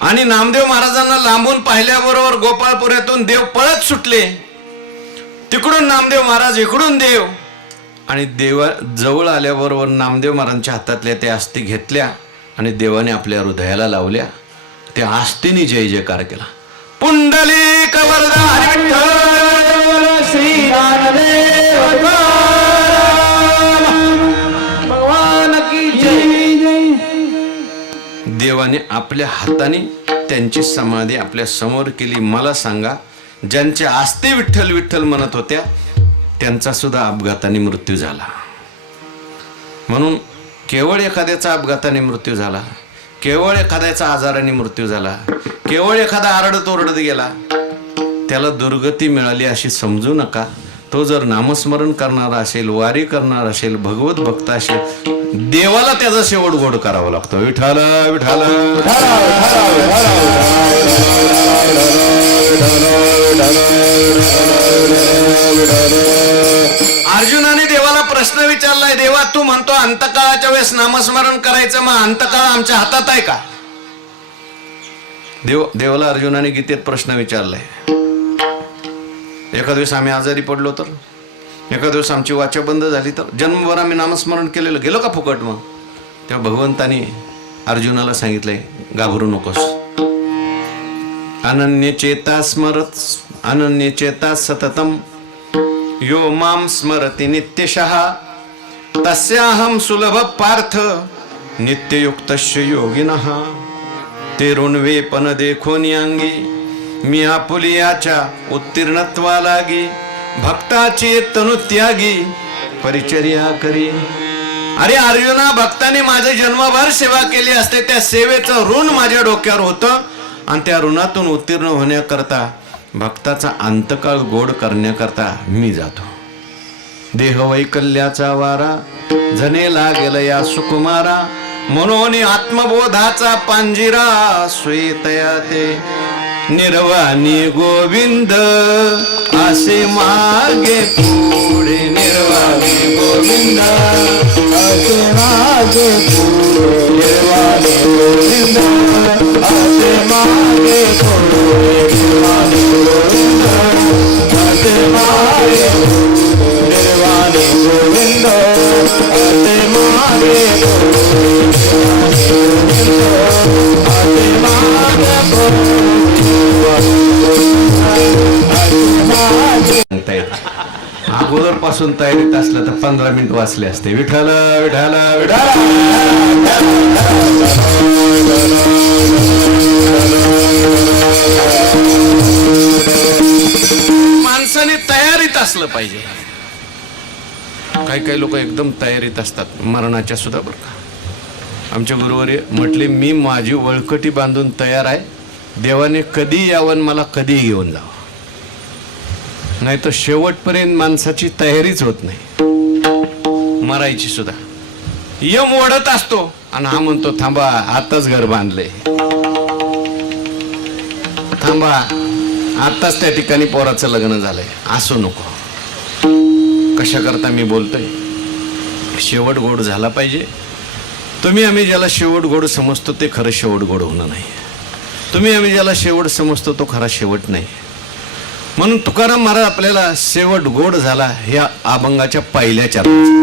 आणि नामदेव महाराजांना लांबून पाहिल्याबरोबर गोपाळपुऱ्यातून देव पळत सुटले. तिकडून नामदेव महाराज, इकडून देव. आणि देवा जवळ आल्याबरोबर नामदेव महाराजांच्या हातातल्या त्या आस्ती घेतल्या आणि देवाने आपल्या हृदयाला लावल्या. त्या आस्तीने जय जयकार केला. पुंडलिक वरदा हरी विठ्ठल श्री ज्ञानदेव भगवान की जय. देवाने आपल्या हाताने त्यांची समाधी आपल्या समोर केली. मला सांगा, ज्यांच्या आस्ती विठ्ठल विठ्ठल म्हणत होत्या त्यांचा सुद्धा अपघाताने मृत्यू झाला. म्हणून केवळ एखाद्याचा अपघाताने मृत्यू झाला, केवळ एखाद्याचा आजाराने मृत्यू झाला, केवळ एखादा आरडत ओरडत गेला, त्याला दुर्गती मिळाली अशी समजू नका. तो जर नामस्मरण करणारा असेल, वारी करणारा असेल, भगवत भक्त असेल, देवाला त्याचा शेवट गोड करावा लागतो. विठाल विठाल. अर्जुनाने देवाला प्रश्न विचारलाय, देवा तू म्हणतो अंतकाळाच्या वेळेस नामस्मरण करायचं, मग अंतकाळ आमच्या हातात आहे का? देवाला अर्जुनाने गीतेत प्रश्न विचारलाय. एका दिवस आम्ही आजारी पडलो तर, एका दिवस आमची वाचा बंद झाली तर, जन्मभर आम्ही नामस्मरण केलेलं गेलो का फुकट? मग तेव्हा भगवंतानी अर्जुनाला सांगितलंय, घाबरू नकोस. अनन्य चेता स्मरत, अनन्य चेता सततम यो माम स्मरति नित्यशः तस्याहम सुलभ पार्थ नित्ययुक्तस्य योगिनः. ते ऋणवे पण देखोनी अंगी मी आपुलियाच्या उत्तीर्णत्वा लागी भक्ताची तनुत्यागी परिचर्या करी. अरे अर्जुना, भक्ताने माझे जन्मभर सेवा केली असते, त्या सेवेचं ऋण माझ्या डोक्यावर होतं आणि त्या ऋणातून उत्तीर्ण होण्याकरता, भक्ताचा अंतकाळ गोड करण्याकरता मी जातो. देह वैकल्याचा वारा जने लागेल या सुकुमारा, म्हणून आत्मबोधाचा पांजिरा स्वेतया ते निर्वाणी गोविंद असे मागे पुढे. निर्वाणी गोविंद असे मागे पुढे. निर्वाणी गोविंद असे मागे पुढे. निर्वाणी गोविंद असे मागे पुढे. निर्वाणी गोविंद असे मागे अगोदर पासून तयारीत असलं तर 15 मिनिट वाचले असते. विठाल विठाल विठाल. माणसाने तयारीत असलं पाहिजे. काही काही लोक एकदम तयारीत असतात मरणाच्या सुद्धा. बरं का, आमच्या गुरुवारी म्हटले, मी माझी वळकटी बांधून तयार आहे, देवाने कधी यावं मला कधी घेऊन जावं. नाही तर शेवटपर्यंत माणसाची तयारीच होत नाही, मरायची सुद्धा. यम ओढत असतो आणि हा म्हणतो थांबा, आताच घर बांधले, थांबा, आताच त्या ठिकाणी पोराचं लग्न झालंय. असं नको. कशा करता मी बोलतोय, शेवट गोड झाला पाहिजे. तुम्ही आम्ही ज्याला शेवट गोड समजतो ते खरं शेवट गोड होणं नाही. तुम्ही आम्ही ज्याला शेवट समजतो तो खरा शेवट नाही. म्हणून तुकाराम महाराज आपल्याला शेवट गोड झाला ह्या अभंगाच्या पहिल्या चरणात.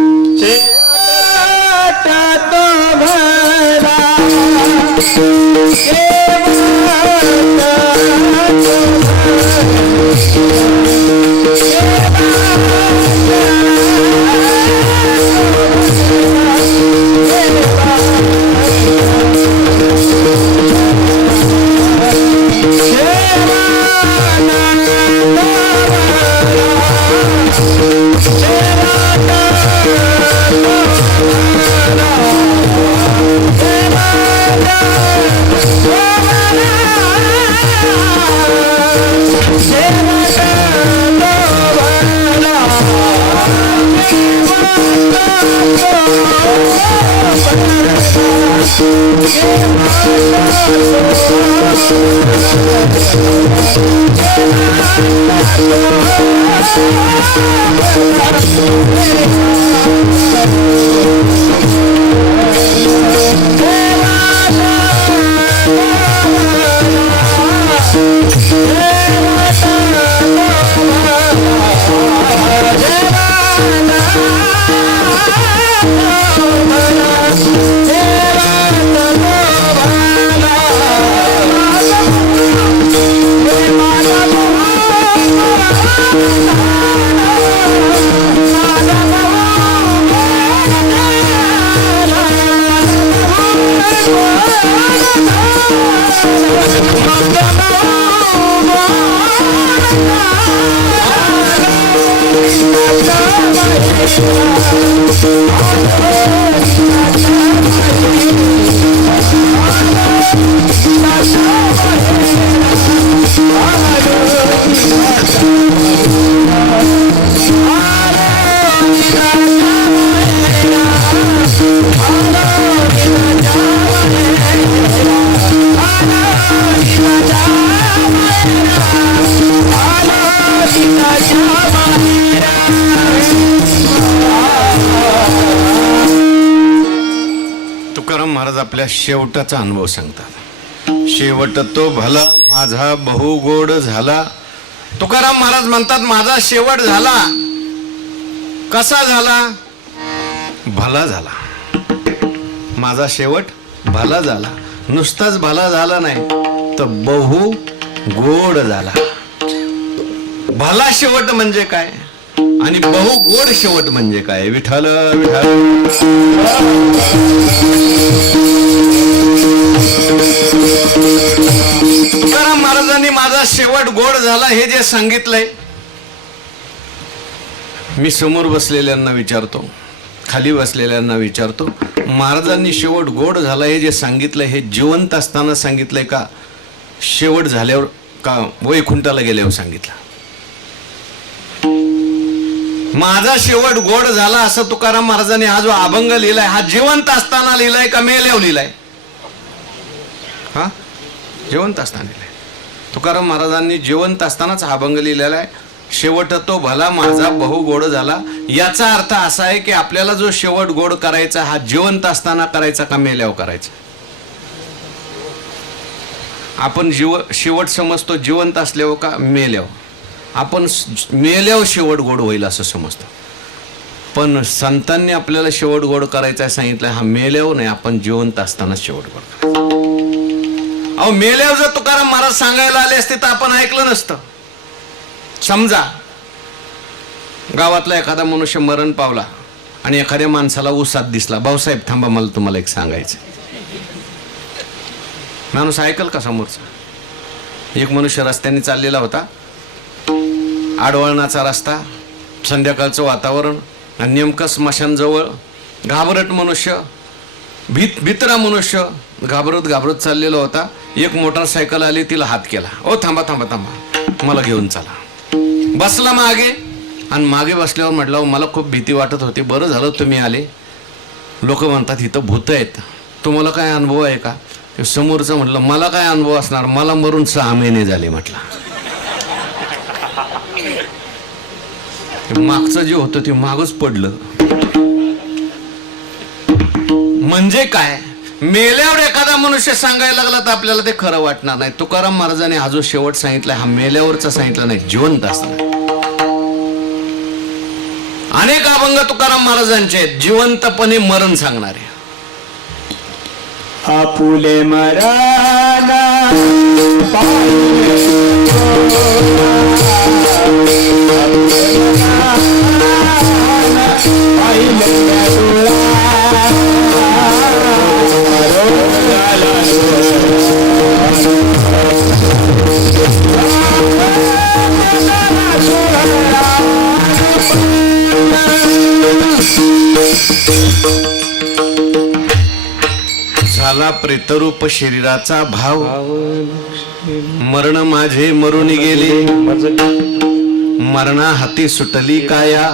आपल्या शेवटाचा अनुभव सांगतात. शेवट तो भला माझा बहु गोड झाला. तुकाराम महाराज म्हणतात माझा शेवट झाला. कसा झाला? भला झाला. माझा शेवट भला झाला. नुसताच भला झाला नाही तर बहु गोड झाला. भला शेवट म्हणजे काय आणि बहु गोड शेवट म्हणजे काय? विठ्ठल विठ्ठल. तुकाराम महाराजांनी माझा शेवट गोड झाला हे जे सांगितलंय, मी समोर बसलेल्यांना विचारतो, खाली बसलेल्यांना विचारतो, महाराजांनी शेवट गोड झाला हे जे सांगितलंय हे जिवंत असताना सांगितलंय का शेवट झाल्यावर का वैकुंठाला गेल्यावर सांगितलं? माझा शेवट गोड झाला असं तुकाराम महाराजांनी हा जो अभंग लिहिलाय हा जिवंत असताना लिहिलाय का मेल्यावर लिहिलाय? हा, जिवंत असताना लिहिलाय. तुकाराम महाराजांनी जिवंत असतानाच हा अभंग लिहिलेला आहे. शेवट तो भला माझा बहु गोड झाला. याचा अर्थ असा आहे की आपल्याला जो शेवट गोड करायचा हा जिवंत असताना करायचा का मेल्यावर करायचा? आपण शेवट समजतो जिवंत असल्यावर का मेल्यावर? आपण मेल्यावर शेवट गोड होईल असं समजतो. पण संतांनी आपल्याला शेवट गोड करायचा सांगितलं हा मेल्यावर नाही, आपण जिवंत असताना शेवट गोड करायचा. अहो मेल्यावर जर तुकाराम महाराज सांगायला आले असते तर आपण ऐकलं नसतं. समजा गावातला एखादा मनुष्य मरण पावला आणि एखाद्या माणसाला उसात दिसला. भाऊसाहेब थांबा, मला तुम्हाला एक सांगायचं. माणूस ऐकल का समोरचा? एक मनुष्य रस्त्याने चाललेला होता, आडवळणाचा रस्ता, संध्याकाळचं वातावरण आणि नेमकं स्मशानजवळ. घाबरट मनुष्य, भित्रा मनुष्य घाबरत घाबरत चाललेला होता. एक मोटरसायकल आली, तिला हात केला. ओ थांबा थांबा थांबा, मला घेऊन चला. बसला मागे आणि मागे बसल्यावर म्हटलं मला खूप भीती वाटत होती, बरं झालं तुम्ही आले. लोक म्हणतात इथं भूत आहेत, तुम्हाला काय अनुभव आहे का? समोरचं म्हटलं मला काय अनुभव असणार, मला मरून 6 महिने झाले. म्हटलं मागचं जे होतं ते मागच पडलं. म्हणजे काय? मेल्यावर एखादा मनुष्य सांगायला लागला तर आपल्याला ते खरं वाटणार नाही. तुकाराम महाराजांनी हा जो शेवट सांगितलाय हा मेल्यावरचा सांगितला नाही, जिवंत असताना. अनेक अभंग तुकाराम महाराजांचे आहेत जिवंतपणे मरण सांगणारे. आपुले मराना झाला प्रेतरूप शरीराचा भाव, मरण माझे मरून गेले, मरणा हाती सुटली काया.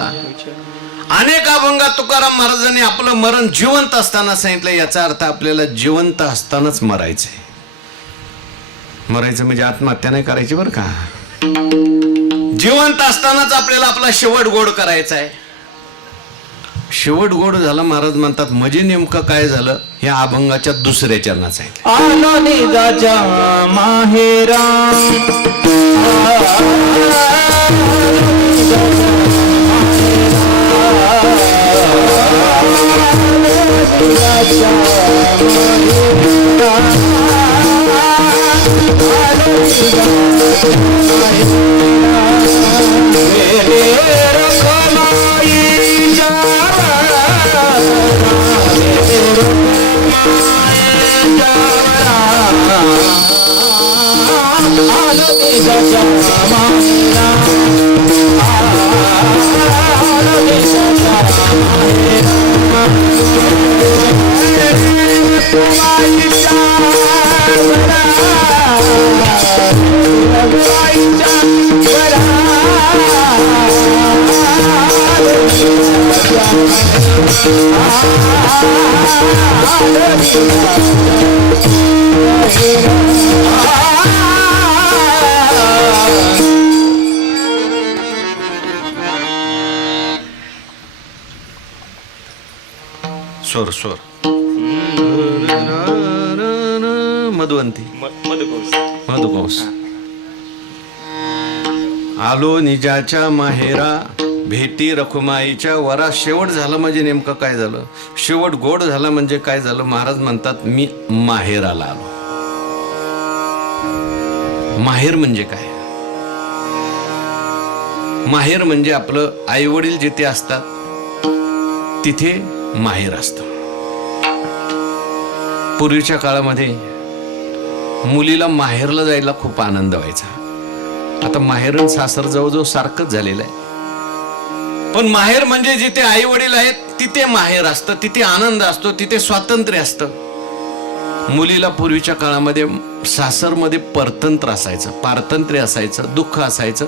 अनेक अभंगात तुकाराम महाराजांनी आपलं मरण जिवंत असताना सांगितलं. याचा अर्थ आपल्याला जिवंत असतानाच मरायचंय. मरायचं म्हणजे आत्महत्या नाही करायची बरं का. जिवंत असतानाच आपल्याला आपला शेवट गोड करायचा आहे. शेवट गोड झाला महाराज म्हणतात. म्हणजे नेमकं काय झालं या अभंगाच्या दुसऱ्या चरणात आहे. आनंदाच्या माहेरा स्वर मधुवंती? मधुकंस. मधुकंस. आलो निजाच्या माहेरा, भेटी रखुमाईच्या वरा. शेवट झालं म्हणजे नेमकं काय झालं? शेवट गोड झाला म्हणजे काय झालं? महाराज म्हणतात मी माहेराला आलो. माहेर म्हणजे काय? माहेर म्हणजे आपलं आई वडील जिथे असतात तिथे माहेर असतं. पूर्वीच्या काळामध्ये मुलीला माहेरला जायला खूप आनंद व्हायचा. आता माहेर आणि सासर जवळजवळ सारखंच झालेलं आहे. पण माहेर म्हणजे जिथे आई वडील आहेत तिथे माहेर असतं, तिथे आनंद असतो, तिथे स्वातंत्र्य असतं. मुलीला पूर्वीच्या काळामध्ये सासरमध्ये परतंत्र असायचं, पारतंत्र्य असायचं, दुःख असायचं,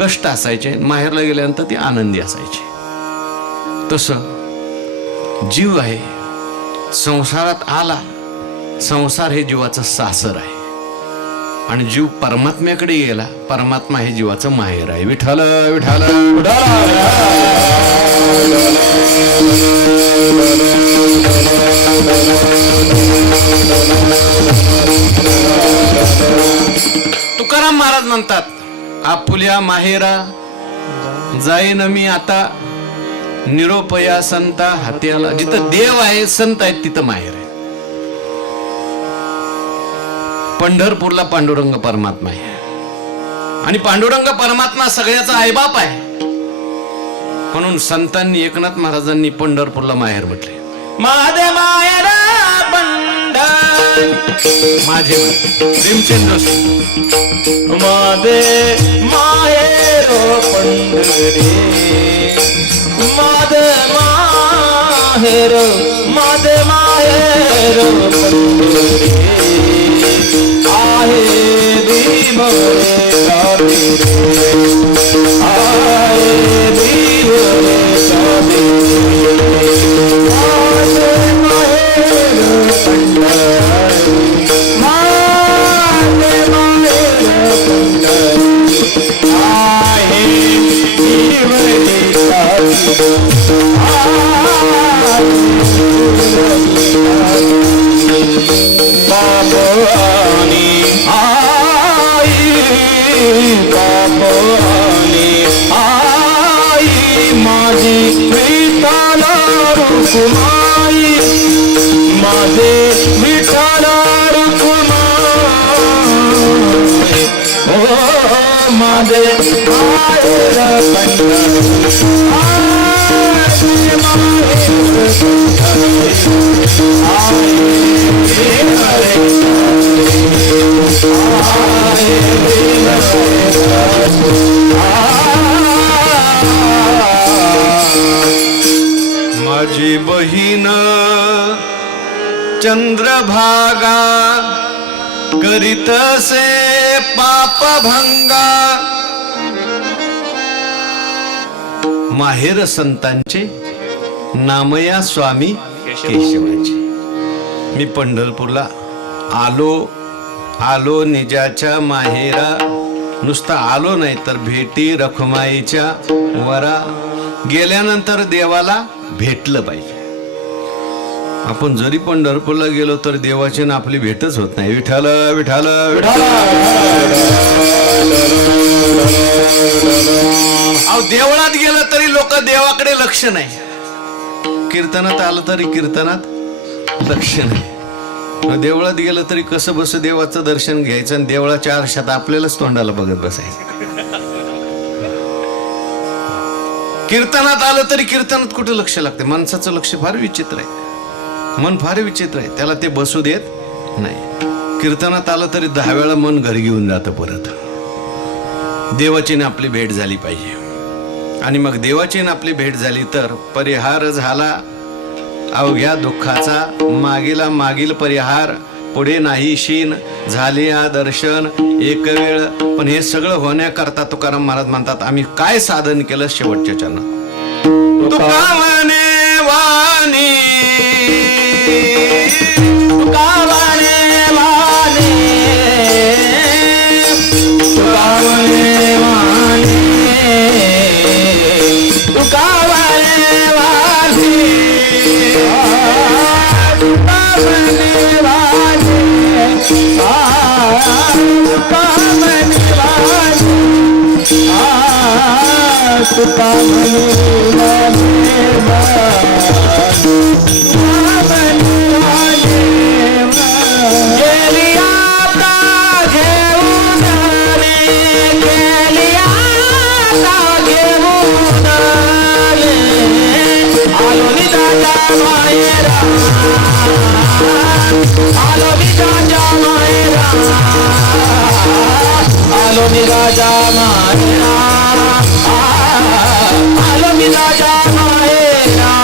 कष्ट असायचे. माहेरला गेल्यानंतर ती आनंदी असायची. तसं जीव आहे, संसारात आला, संसार हे जीवाचं सासर आहे. आणि जीव परमात्म्याकडे गेला, परमात्मा हे जीवाचं माहेर आहे. विठ्ठल विठ्ठल तुकाराम महाराज म्हणतात, आपुल्या माहेरा जाईन मी आता, निरोपया संता हात्याला. जिथं देव आहे, संत आहेत, तिथं माहेर आहे. पंढरपूरला पांडुरंग परमात्मा आहे. आणि पांडुरंग परमात्मा सगळ्याचा आईबाप आहे. म्हणून संतांनी, एकनाथ महाराजांनी पंढरपूरला माहेर म्हटले. माझे माहेर पंढर, माझे भीमसेन जोशी. माझे माहेर पंढरी, माझे माहेर, माझे माहेर पंढरी आहे. भीम रे आहे भीम रे माझे माहेर पंढरी, माझे माहेर पंढरी आहे. भीम रे बाबानी आई, बाबानी आई माझी विठाला रुक्माई, माझे विठाला रुक्माई. ओ माझे माहेर पंढरी, माझे माहेर माझी बहीण चंद्रभागा, करीत से पाप भंगा. माहेर संतांचे, नामया स्वामी केशवाचे. मी पंढरपूरला आलो निजाच्या माहेरा. नुसता आलो नाही तर भेटी रखुमाईच्या वरा. गेल्यानंतर देवाला भेटलं पाहिजे. आपण जरी पंढरपूरला गेलो तर देवाची ना आपली भेटच होत नाही. विठ्ठल विठ्ठल विठ्ठल. अहो, देवळात गेलं तरी लोक देवाकडे लक्ष नाही. कीर्तनात आलं तरी कीर्तनात लक्ष नाही. देवळात गेलं तरी कसं बस देवाचं दर्शन घ्यायचं आणि देवळाच्या आरशात आपल्यालाच तोंडाला बघत बसायचं. कीर्तनात आलं तरी कीर्तनात कुठं लक्ष लागते? माणसाचं लक्ष फार विचित्र आहे. मन फार विचित्र आहे, त्याला ते बसू देत नाही. कीर्तनात आलं तरी 10 वेळा मन घरी घेऊन जातं परत. देवाची ना आपली भेट झाली पाहिजे. आणि मग देवाची ना आपली भेट झाली तर परिहार झाला अवघ्या दुःखाचा. मागीला मागील परिहार, पुढे नाही शीन. झाले दर्शन एक वेळ. पण हे सगळं होण्याकरता तुकाराम महाराज म्हणतात, आम्ही काय साधन केलं? शेवटच्या चरणात तुकावने वाणी, तुकावने वाणी, तुकावने वाणी, तुकावने वाणी, तुकावने वाणी. तुका राजा मायरा आलो मी राजा मायरा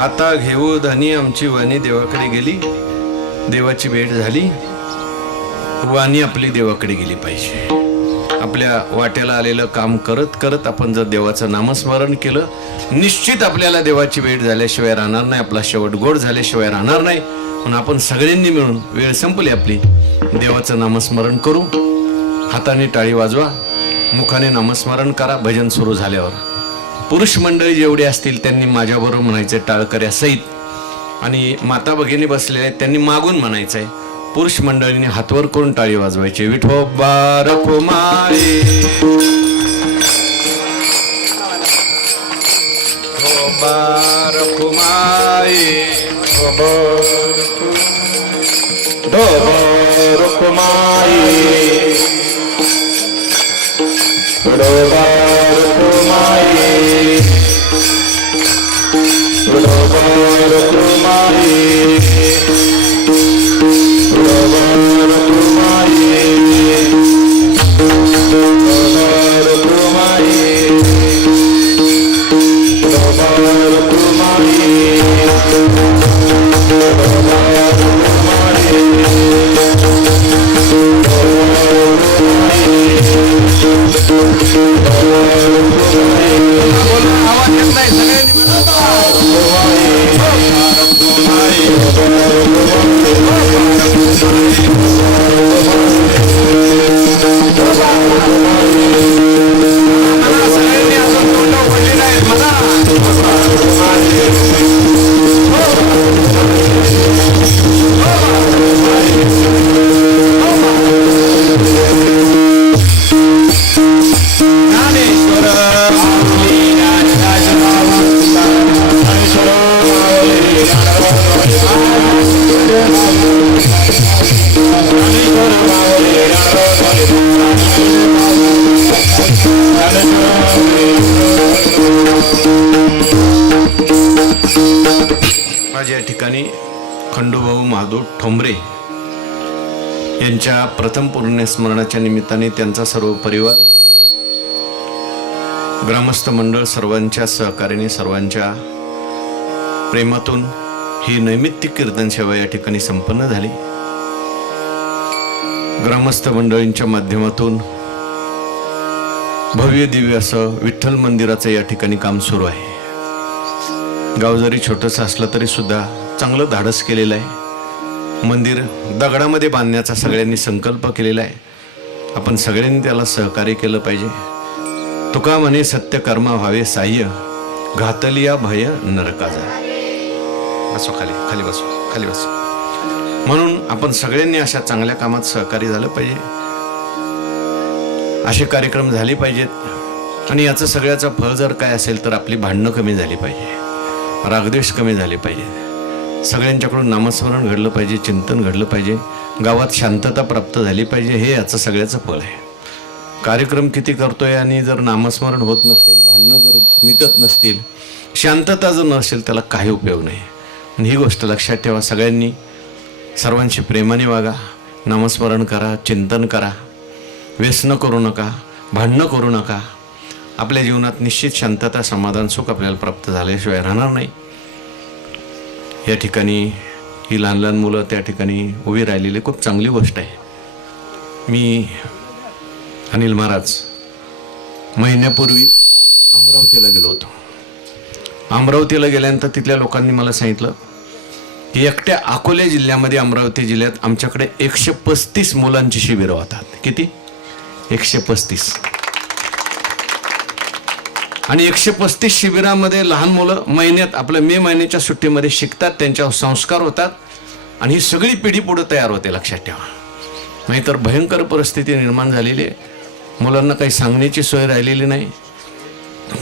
आता घेऊ धनी आमची वाणी देवाकडे गेली, देवाची भेट झाली, वाणी आपली देवाकडे गेली पाहिजे. आपल्या वाट्याला आलेलं काम करत करत आपण जर देवाचं नामस्मरण केलं, निश्चित आपल्याला देवाची भेट झाल्याशिवाय राहणार नाही, आपला शेवट गोड झाल्याशिवाय राहणार नाही. म्हणून आपण सगळ्यांनी मिळून, वेळ संपली आपली, देवाचं नामस्मरण करू. हाताने टाळी वाजवा, मुखाने नामस्मरण करा. भजन सुरू झाल्यावर पुरुष मंडळी जेवढे असतील त्यांनी माझ्याबरोबर म्हणायचे टाळकऱ्या सहित, आणि माता भगिनी बसलेल्या आहेत त्यांनी मागून म्हणायचं आहे. पुरुष मंडळीने हातवर करून टाळी वाजवायची. विठोबा रखुमाई, विठोबा रखुमाई, विठोबा रखुमाई, विठोबा रखुमाई, विठोबा रखुमाई, विठोबा रखुमाई, विठोबा रखुमाई. आज या ठिकाणी खंडूभाऊ महादेव ठोंबरे यांच्या प्रथम पुण्यस्मरणाच्या निमित्ताने त्यांचा सर्व परिवार, ग्रामस्थ मंडळ सर्वांच्या सहकार्याने, सर्वांच्या प्रेमातून ही नैमित्तिक कीर्तन सेवा या ठिकाणी संपन्न झाली. ग्रामस्थ मंडळींच्या माध्यमातून भव्य दिव्य असं विठ्ठल मंदिराचं या ठिकाणी काम सुरू आहे. गाव जरी छोटंसं असलं तरी सुद्धा चांगलं धाडस केलेलं आहे. मंदिर दगडामध्ये बांधण्याचा सगळ्यांनी संकल्प केलेला आहे. आपण सगळ्यांनी त्याला सहकार्य केलं पाहिजे. तुका म्हणे सत्य कर्मा व्हावे साह्य, घातलिया भय नरकाजा. बसो खाली, खाली बसो, खाली बसो. म्हणून आपण सगळ्यांनी अशा चांगल्या कामात सहकार्य झालं पाहिजे. असे कार्यक्रम झाले पाहिजेत. आणि याचं सगळ्याचं फळ जर काय असेल तर आपली भांडणं कमी झाली पाहिजे, रागद्वेष कमी झाले पाहिजे, सगळ्यांच्याकडून नामस्मरण घडलं पाहिजे, चिंतन घडलं पाहिजे, गावात शांतता प्राप्त झाली पाहिजे. हे याचं सगळ्याचं फळ आहे. कार्यक्रम किती करतोय आणि जर नामस्मरण होत नसेल, भांडणं जर मिटत नसतील, शांतता जर नसेल, त्याला काही उपयोग नाही. आणि ही गोष्ट लक्षात ठेवा. सगळ्यांनी सर्वांशी प्रेमाने वागा, नामस्मरण करा, चिंतन करा, व्यसन करू नका, भांडणं करू नका. आपल्या जीवनात निश्चित शांतता, समाधान, सुख आपल्याला प्राप्त झाल्याशिवाय राहणार नाही. या ठिकाणी ही लहान लहान मुलं त्या ठिकाणी उभी राहिलेली खूप चांगली गोष्ट आहे. मी अनिल महाराज महिन्यापूर्वी अमरावतीला गेलो होतो. अमरावतीला गेल्यानंतर तिथल्या लोकांनी मला सांगितलं की एकट्या अकोले जिल्ह्यामध्ये, अमरावती जिल्ह्यात आमच्याकडे 135 मुलांची शिबिरं होतात. किती? 135. आणि 135 शिबिरामध्ये लहान मुलं महिन्यात, आपल्या मे महिन्याच्या सुट्टीमध्ये शिकतात, त्यांच्यावर संस्कार होतात आणि ही सगळी पिढी पुढे तयार होते. लक्षात ठेवा. नाहीतर भयंकर परिस्थिती निर्माण झालेली आहे. मुलांना काही सांगण्याची सोय राहिलेली नाही.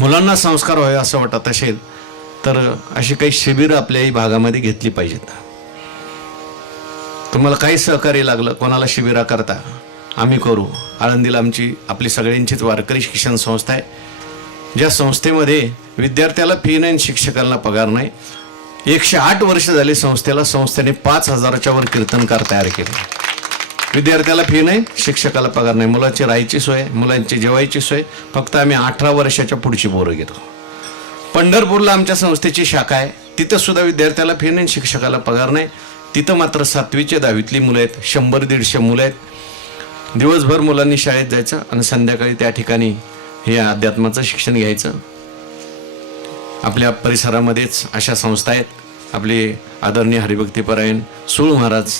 मुलांना संस्कार व्हावे असं वाटत असेल तर अशी काही शिबिरं आपल्याही भागामध्ये घेतली पाहिजेत. तुम्हाला काही सहकार्य लागलं, कोणाला शिबिरा करता, आम्ही करू. आळंदीला आपली सगळ्यांचीच वारकरी शिक्षण संस्था आहे, ज्या संस्थेमध्ये विद्यार्थ्याला फी नाही, शिक्षकांना पगार नाही. 108 वर्ष झाली संस्थेला. संस्थेने 5,000च्या वर कीर्तनकार तयार केले. विद्यार्थ्याला फी नाही, शिक्षकाला पगार नाही, मुलाची राहायची सोय, मुलांची जेवायची सोय. फक्त आम्ही 18 वर्षाच्या पुढची पोरं घेतो. पंढरपूरला आमच्या संस्थेची शाखा आहे. तिथं सुद्धा विद्यार्थ्याला फी नाही, शिक्षकाला पगार नाही. तिथं मात्र 7वी 10वीतली मुलं आहेत. 100-150 मुलं आहेत. दिवसभर मुलांनी शाळेत जायचं आणि संध्याकाळी त्या ठिकाणी हे अध्यात्माचं शिक्षण घ्यायचं. आपल्या परिसरामध्येच अशा संस्था आहेत. आपले आदरणीय हरिभक्तीपरायण सूळ महाराज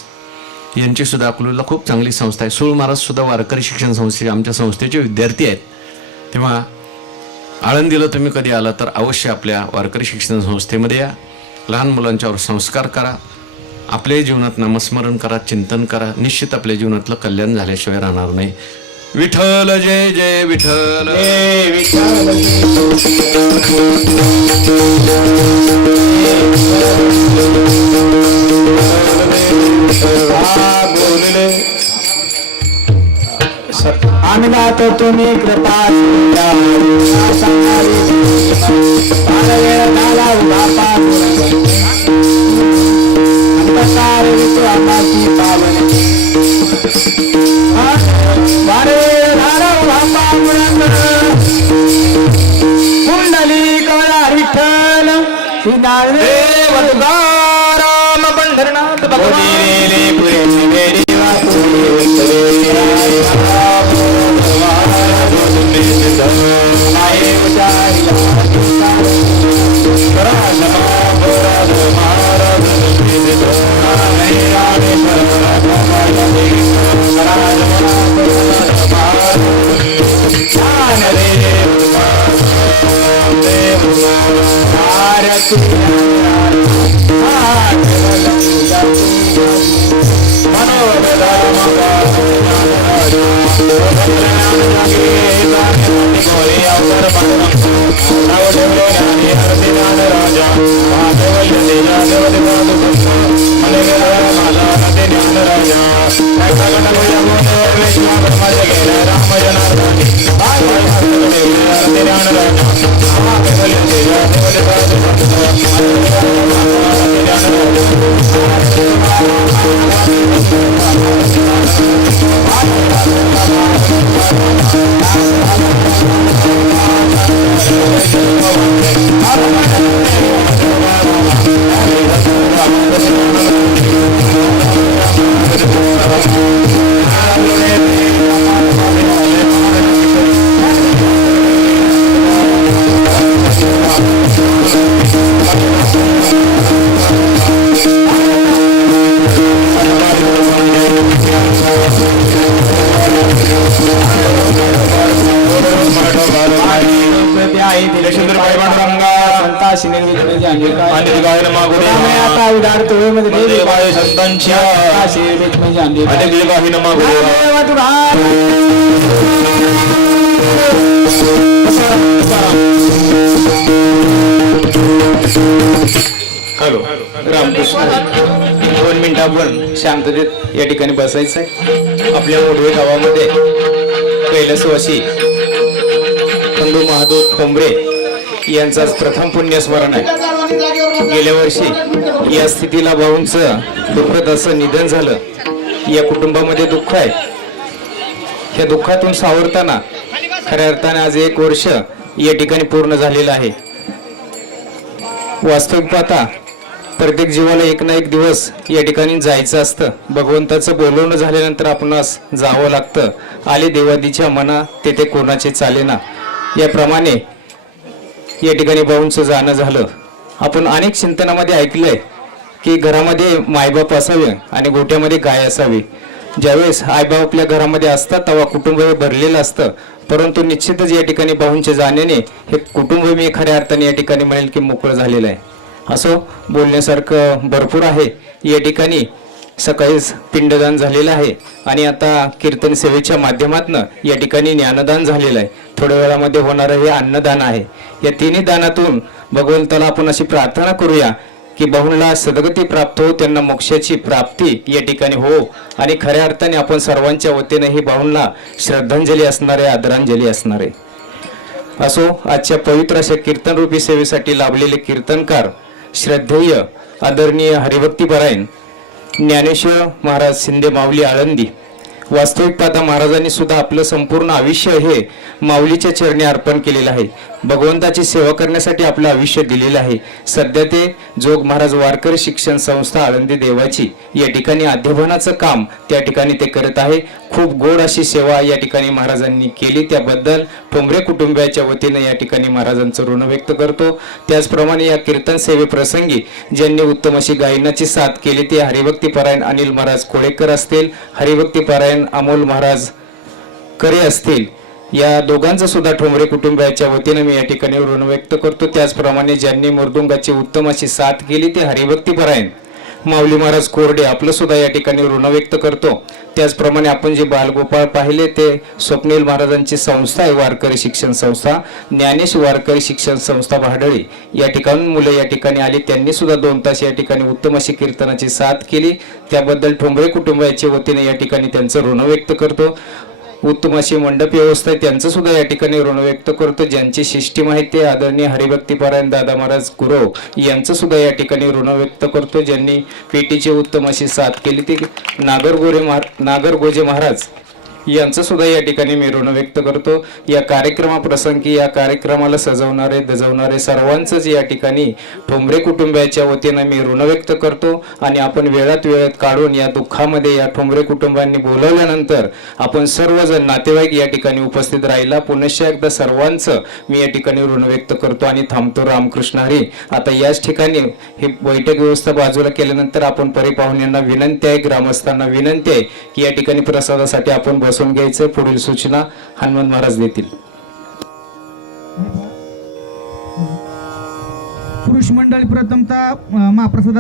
यांची सुद्धा अकलूजला खूप चांगली संस्था आहे. सूळ महाराज सुद्धा वारकरी शिक्षण संस्थे आमच्या संस्थेचे विद्यार्थी आहेत. तेव्हा आळंदीला तुम्ही कधी आला तर अवश्य आपल्या वारकरी शिक्षण संस्थेमध्ये या. लहान मुलांच्यावर संस्कार करा, आपल्या जीवनात नामस्मरण करा, चिंतन करा. निश्चित आपल्या जीवनातलं कल्याण झाल्याशिवाय राहणार नाही. विठ्ठल जय जय विठ्ठल, हे विठ्ठल बोलले आम्हाला तर तुम्ही कृपा कुंडली कळा विठ्ठल राम पंढरनाथ भगवान पुरे राम आई यशोधर पाय पांडुरंगा संताशी निर्विघ्न अंबिका आणि दिगायन मागुरे आता उदार तोय मध्ये देवाय संतांच्या संताशी निर्विघ्न अंबिका आणि दिगायन मागुरे देवा तुला हॅलो रामकृष्ण 2 मिनिटं आपण शांततेत या ठिकाणी बसायचं आहे. आपल्या मोडवे गावामध्ये कैलासवासी खंडू महादेव ठोंबरे यांचा प्रथम पुण्यस्मरण आहे. गेल्या वर्षी या स्थितीला भाऊंचं दुःखद असं निधन झालं. या कुटुंबामध्ये दुःख आहे. या दुःखातून सावरताना खऱ्या अर्थाने आज 1 वर्ष या ठिकाणी पूर्ण झालेलं आहे. वास्तविक पाहता प्रत्येक जीवाला एक ना एक दिवस या ठिकाणी जायचं असतं. भगवंताचं बोलवणं झाल्यानंतर आपणास जावं लागतं. आले देवादीच्या मना तेथे कोणाचे चालेना. याप्रमाणे या ठिकाणी भाऊंचं जाणं झालं. आपण अनेक चिंतनामध्ये ऐकलंय की घरामध्ये मायबाप असावे आणि गोठ्यामध्ये गाय असावी. ज्यावेळेस आईबाप आपल्या घरामध्ये असतात तेव्हा कुटुंब हे भरलेलं असतं. परंतु निश्चितच या ठिकाणी भाऊंच्या जाण्याने हे कुटुंब मी खऱ्या अर्थाने या ठिकाणी म्हणेल की मोकळं झालेलं आहे. असं बोलण्यासारखं भरपूर आहे. या ठिकाणी सकाळीच पिंडदान झालेलं आहे आणि आता कीर्तन सेवेच्या माध्यमातून या ठिकाणी ज्ञानदान झालेलं आहे. थोड्या वेळामध्ये होणारं हे अन्नदान आहे. या तिन्ही दानातून भगवंताला आपण अशी प्रार्थना करूया की भाऊंना सद्गती प्राप्त हो, त्यांना मोक्षाची प्राप्ती या ठिकाणी हो आणि खऱ्या अर्थाने आपण सर्वांच्या वतीने ही भाऊंना श्रद्धांजली असणार आहे, आदरांजली असणार आहे. असो, आजच्या पवित्र अशा कीर्तनरूपी सेवेसाठी लाभलेले कीर्तनकार श्रद्धेय आदरणीय हरिभक्तीपरायण ज्ञानेश्वर महाराज शिंदे माऊली आळंदी. वास्तविक पाहता महाराजांनी सुद्धा आपलं संपूर्ण आयुष्य हे माऊलीच्या चरणी अर्पण केलेलं आहे. भगवंताची सेवा करण्यासाठी आपलं आयुष्य दिलेलं आहे. सध्या ते जोग महाराज वारकरी शिक्षण संस्था आळंदी देवाची या ठिकाणी अध्ययनाचं काम त्या ठिकाणी ते करत आहे. खूप गोड अशी सेवा या ठिकाणी महाराजांनी केली. त्याबद्दल ठोंबरे कुटुंबियाच्या वतीने या ठिकाणी महाराजांचं ऋण व्यक्त करतो. त्याचप्रमाणे या कीर्तन सेवेप्रसंगी ज्यांनी उत्तम अशी गायनाची साथ केली ते हरिभक्तीपरायण अनिल महाराज कोळेकर असतील, हरिभक्तीपरायण अमोल महाराज करे असतील. या दोघांचं सुद्धा ठोंबरे कुटुंबियाच्या वतीने मी या ठिकाणी ऋण व्यक्त करतो. त्याचप्रमाणे ज्यांनी मृदुंगाची उत्तम अशी साथ केली ते हरिभक्तीपरायण माऊली महाराज कोरडे आपलं सुद्धा या ठिकाणी ऋण व्यक्त करतो. त्याचप्रमाणे आपण जे बालगोपाळ पाहिले ते स्वप्नील महाराजांची संस्था आहे वारकरी शिक्षण संस्था, ज्ञानेश वारकरी शिक्षण संस्था भाडळी. या ठिकाणी मुलं या ठिकाणी आली, त्यांनी सुद्धा 2 तास या ठिकाणी उत्तम अशी कीर्तनाची साथ केली. त्याबद्दल ठोंबरे कुटुंबाच्या वतीने या ठिकाणी त्यांचं ऋण व्यक्त करतो. उत्तम अशी मंडप व्यवस्था आहे त्यांचं सुद्धा या ठिकाणी ऋण व्यक्त करतो. ज्यांची सिस्टीम आहे ते आदरणीय हरिभक्तीपरायण दादा महाराज गुरव यांचं सुद्धा या ठिकाणी ऋण व्यक्त करतो. ज्यांनी पेटीची उत्तम अशी साथ केली ती नागरगोजे महाराज यांचं सुद्धा या ठिकाणी मी ऋण व्यक्त करतो. या कार्यक्रमाप्रसंगी या कार्यक्रमाला सजवणारे दजवणारे सर्वांचंच या ठिकाणी ठोंबरे कुटुंबियाच्या वतीनं मी ऋण व्यक्त करतो. आणि आपण वेळात काढून या दुःखामध्ये या ठोंबरे कुटुंबांनी बोलवल्यानंतर आपण सर्वजण नातेवाईक या ठिकाणी उपस्थित राहिला. पुनश्च एकदा सर्वांचं मी या ठिकाणी ऋण व्यक्त करतो आणि थांबतो. रामकृष्ण हरी. आता याच ठिकाणी ही बैठक व्यवस्था बाजूला केल्यानंतर आपण परिपाहुण्यांना विनंती आहे, ग्रामस्थांना विनंती आहे की या ठिकाणी प्रसादासाठी आपण बसून घ्यायचं. पुढील सूचना हनुमान महाराज देतील. पुरुष मंडळी प्रथमतः महाप्रसाद